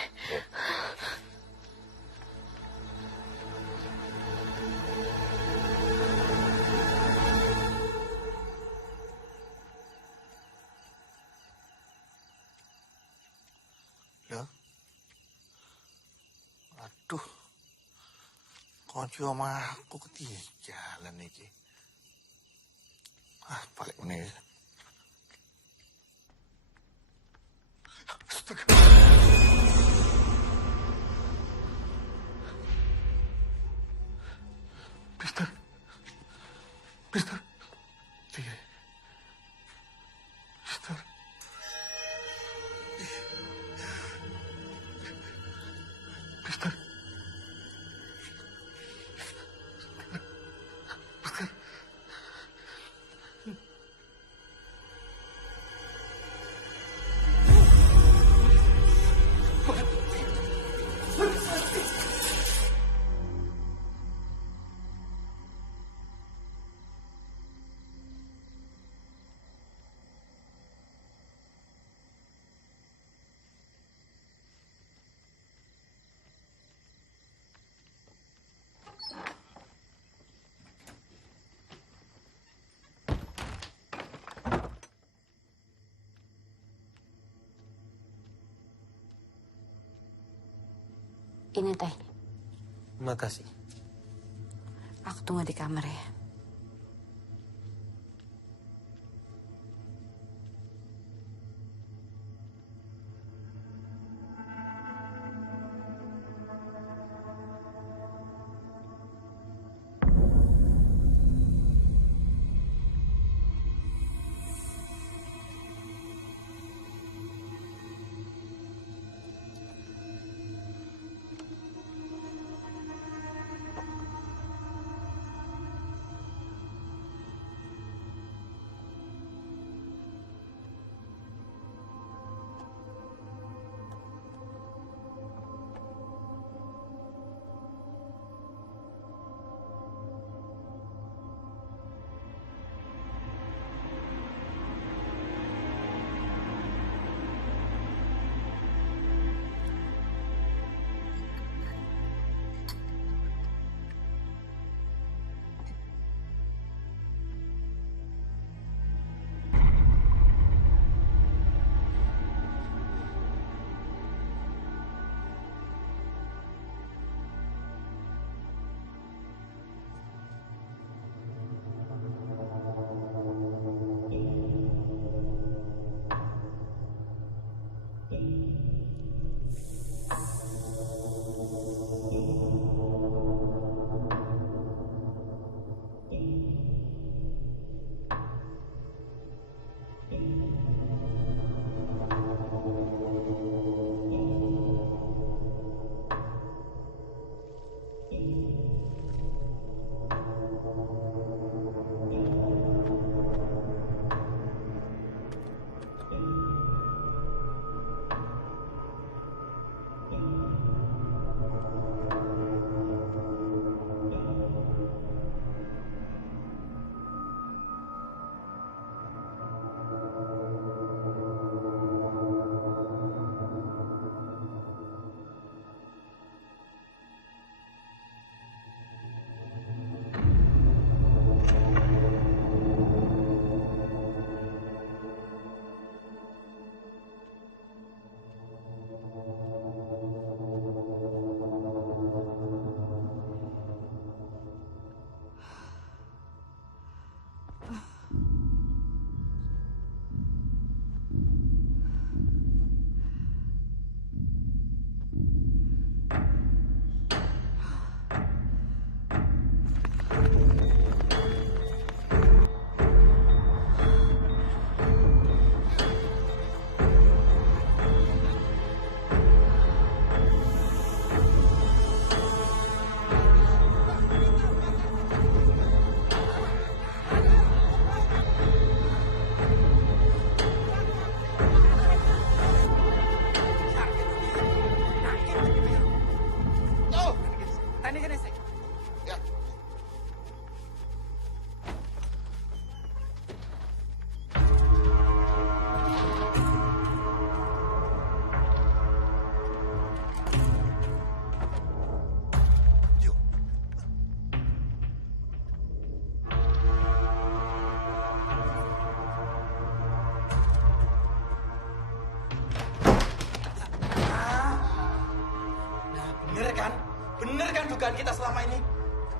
Ya. Aduh. Kunci omah aku ketinggalan iki. Balik meneh. Mister. Mister. Mister. Mister. Ini teh. Makasih. Aku tunggu di kamar ya.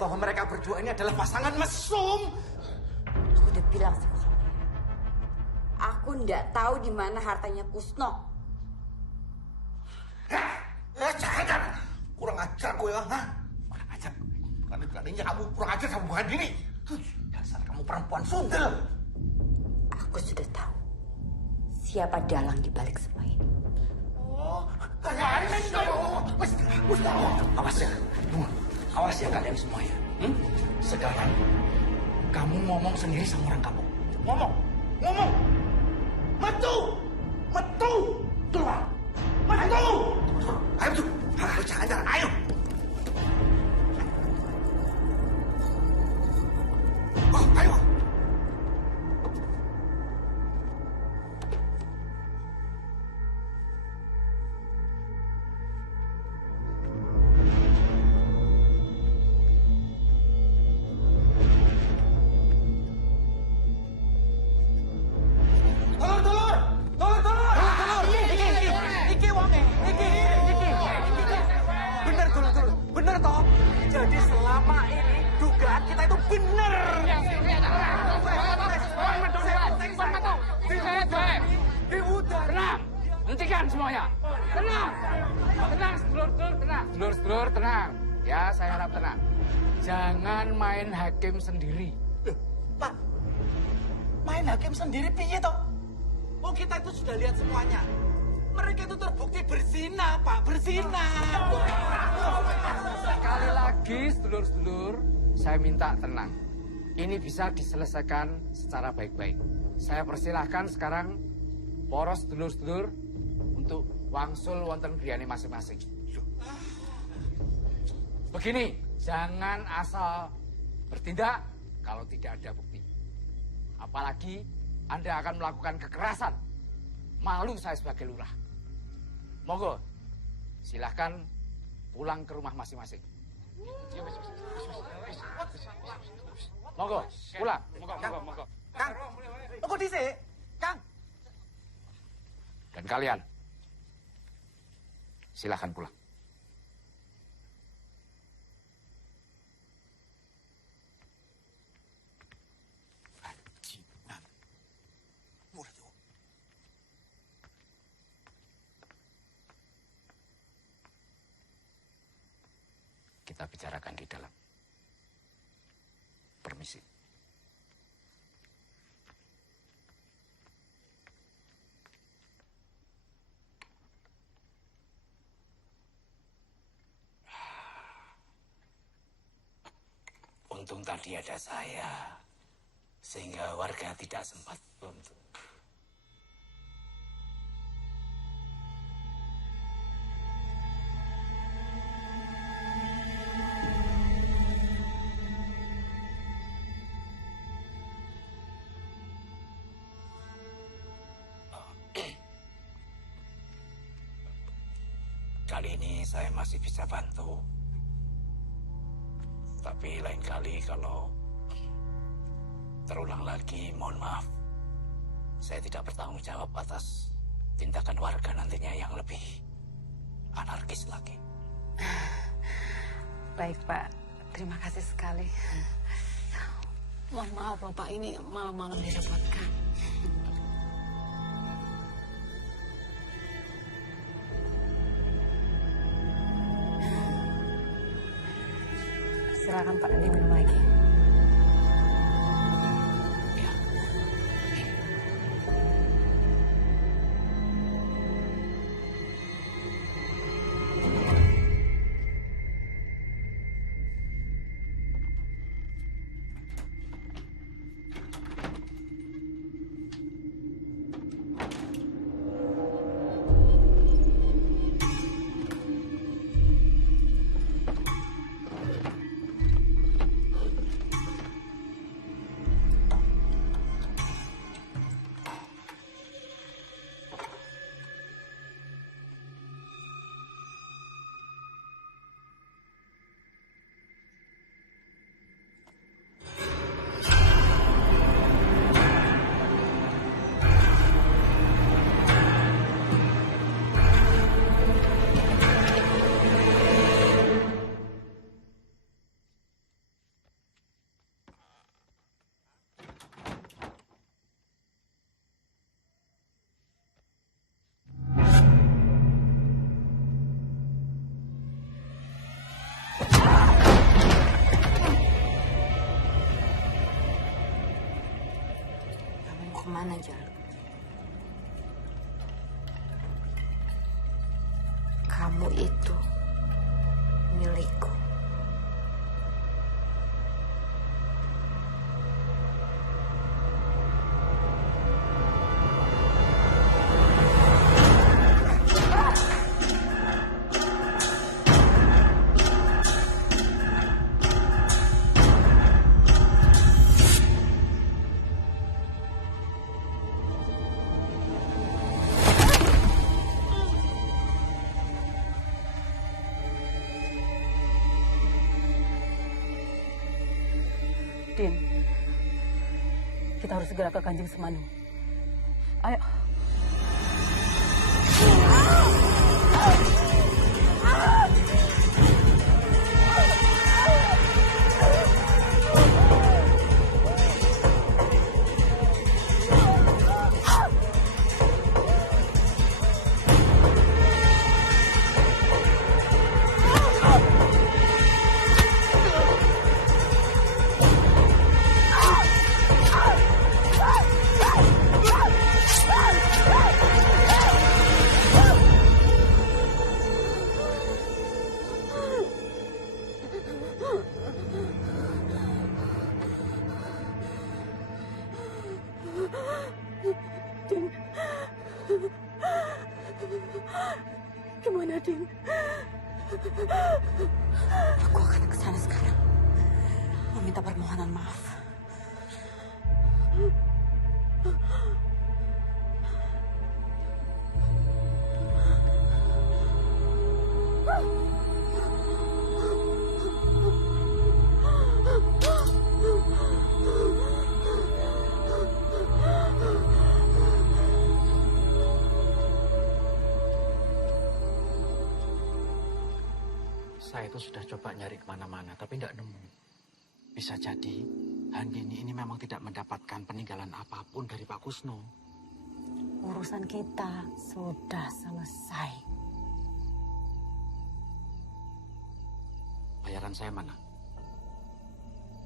bahwa mereka berdua ini adalah pasangan mesum. Aku udah bilang sama kamu. Aku nggak tahu di mana hartanya Kusno. Jangan. Kurang ajar gue ya. Kurang ajar. Berani-beraninya kamu kurang ajar sama Bu Andini. Dasar kamu perempuan sundel. Aku sudah tahu siapa dalang di balik semua ini. Awas ya. Awas ya kalian semua ya. Sekarang kamu ngomong sendiri sama orang kamu. Ngomong. Metu. Keluar. Metu. Ayo tuh. Jangan. Ayo. Ayo. Bener toh? Jadi selama ini dugaan kita itu bener. Tenang, hentikan semuanya. Tenang, sedulur-sedulur, tenang. Sedulur-sedulur, tenang. Ya, saya harap tenang. Jangan main hakim sendiri. Pak, main hakim sendiri piye toh? Oh, kita itu sudah lihat semuanya. Mereka itu terbukti berzina, Pak, berzina. Sekali lagi, sedulur-sedulur, saya minta tenang. Ini bisa diselesaikan secara baik-baik. Saya persilahkan sekarang poros sedulur-sedulur untuk wangsul wonten griyane masing-masing. Begini, jangan asal bertindak kalau tidak ada bukti. Apalagi Anda akan melakukan kekerasan. Malu saya sebagai lurah. Monggo, silahkan pulang ke rumah masing-masing. Monggo, pulang. Monggo. Kang, tunggu dhisik. Kang. Dan kalian, silahkan pulang. Kita bicarakan di dalam. Permisi. Untung tadi ada saya, sehingga warga tidak sempat untuk. Kali ini saya masih bisa bantu. Tapi lain kali kalau terulang lagi, mohon maaf. Saya tidak bertanggung jawab atas tindakan warga nantinya yang lebih anarkis lagi. Baik, Pak. Terima kasih sekali. Mohon maaf loh, Pak. Ini malam-malam direpotkan. Silakan Pak, diminum lagi. kemana, Jal? Kamu itu milikku. Din, kita harus segera ke Kanjeng Semanu. Ayo. Din. Gimana, Din? Aku akan ke sana sekarang. Meminta permohonan maaf. Saya itu sudah coba nyari kemana-mana, tapi tidak nemu. Bisa jadi, Handini ini memang tidak mendapatkan peninggalan apapun dari Pak Kusno. Urusan kita sudah selesai. Bayaran saya mana?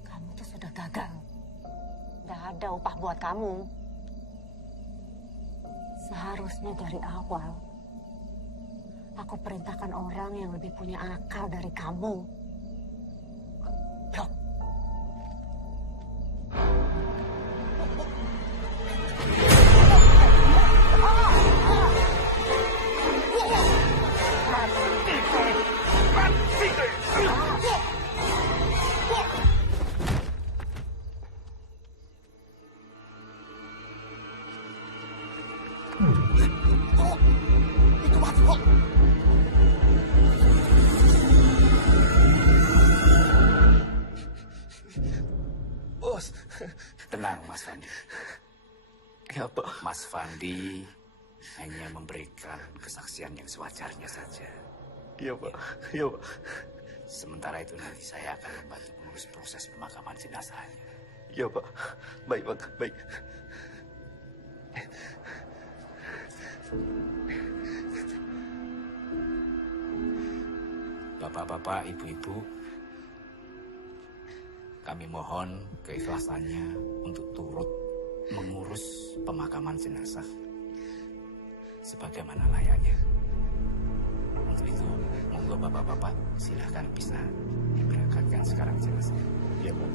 Kamu tuh sudah gagal. Tidak ada upah buat kamu. Seharusnya dari awal, aku perintahkan orang yang lebih punya akal dari kamu. Blok. Itu mati kok. Bos, tenang Mas Fandi. Ya, Pak. Mas Fandi hanya memberikan kesaksian yang sewajarnya saja. Iya, Pak. Iya, Pak. Sementara itu nanti saya akan membantu mengurus proses pemakaman jenazahnya. Iya, Pak. Baik, Pak. Baik. Bapak-bapak, ibu-ibu, kami mohon keikhlasannya untuk turut mengurus pemakaman jenazah sebagaimana layaknya. Untuk itu, monggo bapak-bapak silahkan bisa diberangkatkan sekarang jenazah. Iya, Pak.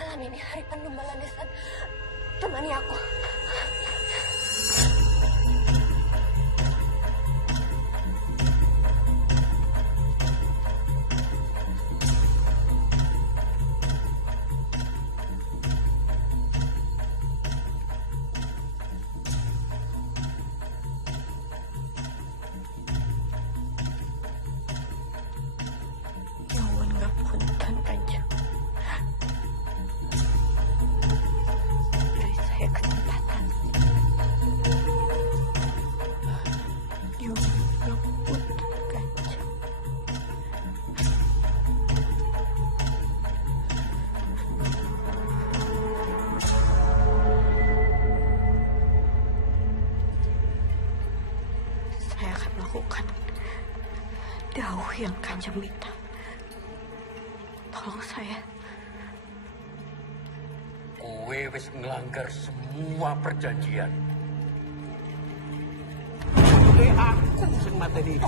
Malam ini hari penuh baladesan. Temani aku. melakukan dawuh yang Kanjeng minta. Tolong saya. Kowe wis ngelanggar semua perjanjian. Aku sing mateni.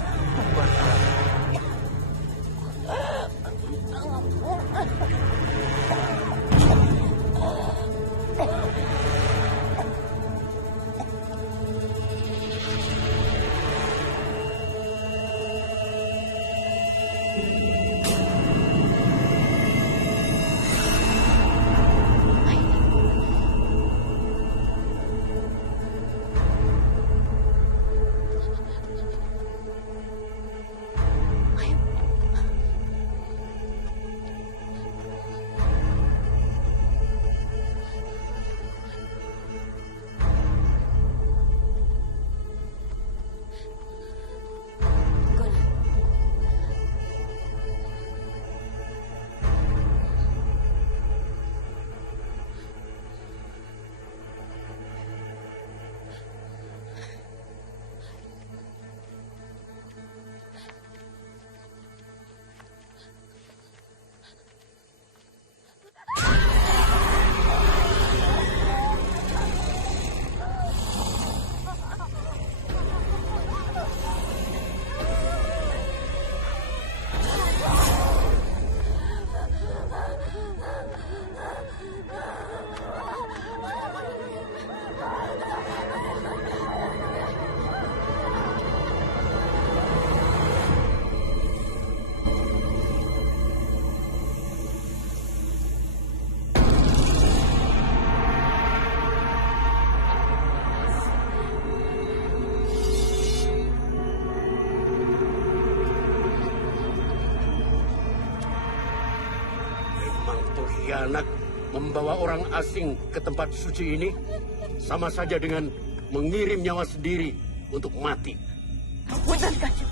Anak membawa orang asing ke tempat suci ini sama saja dengan mengirim nyawa sendiri untuk mati. Punten, Kanjeng.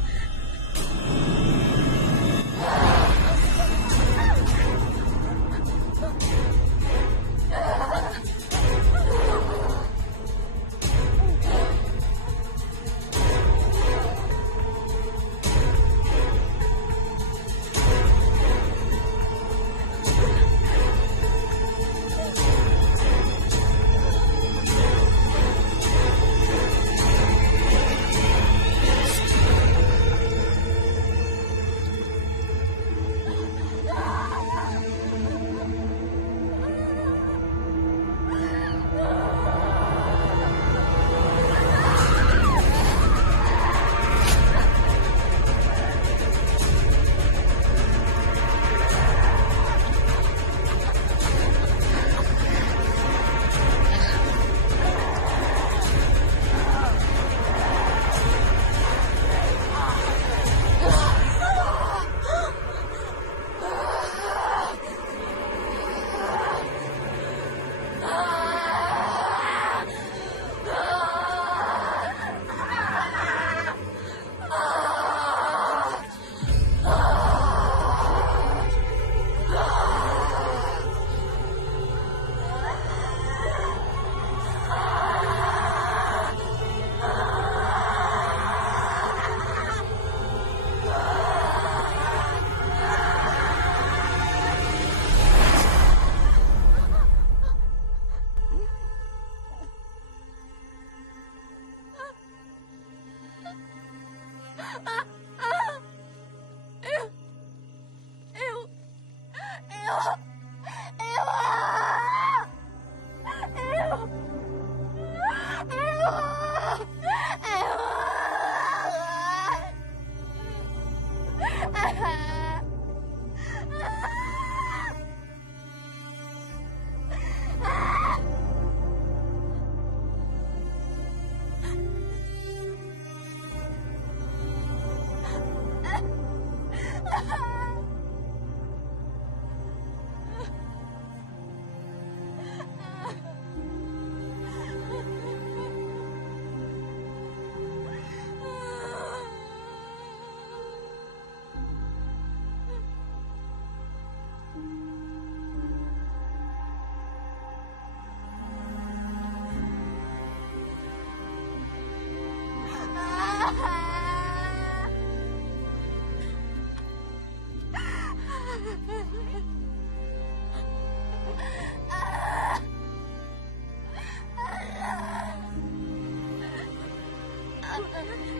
Ah!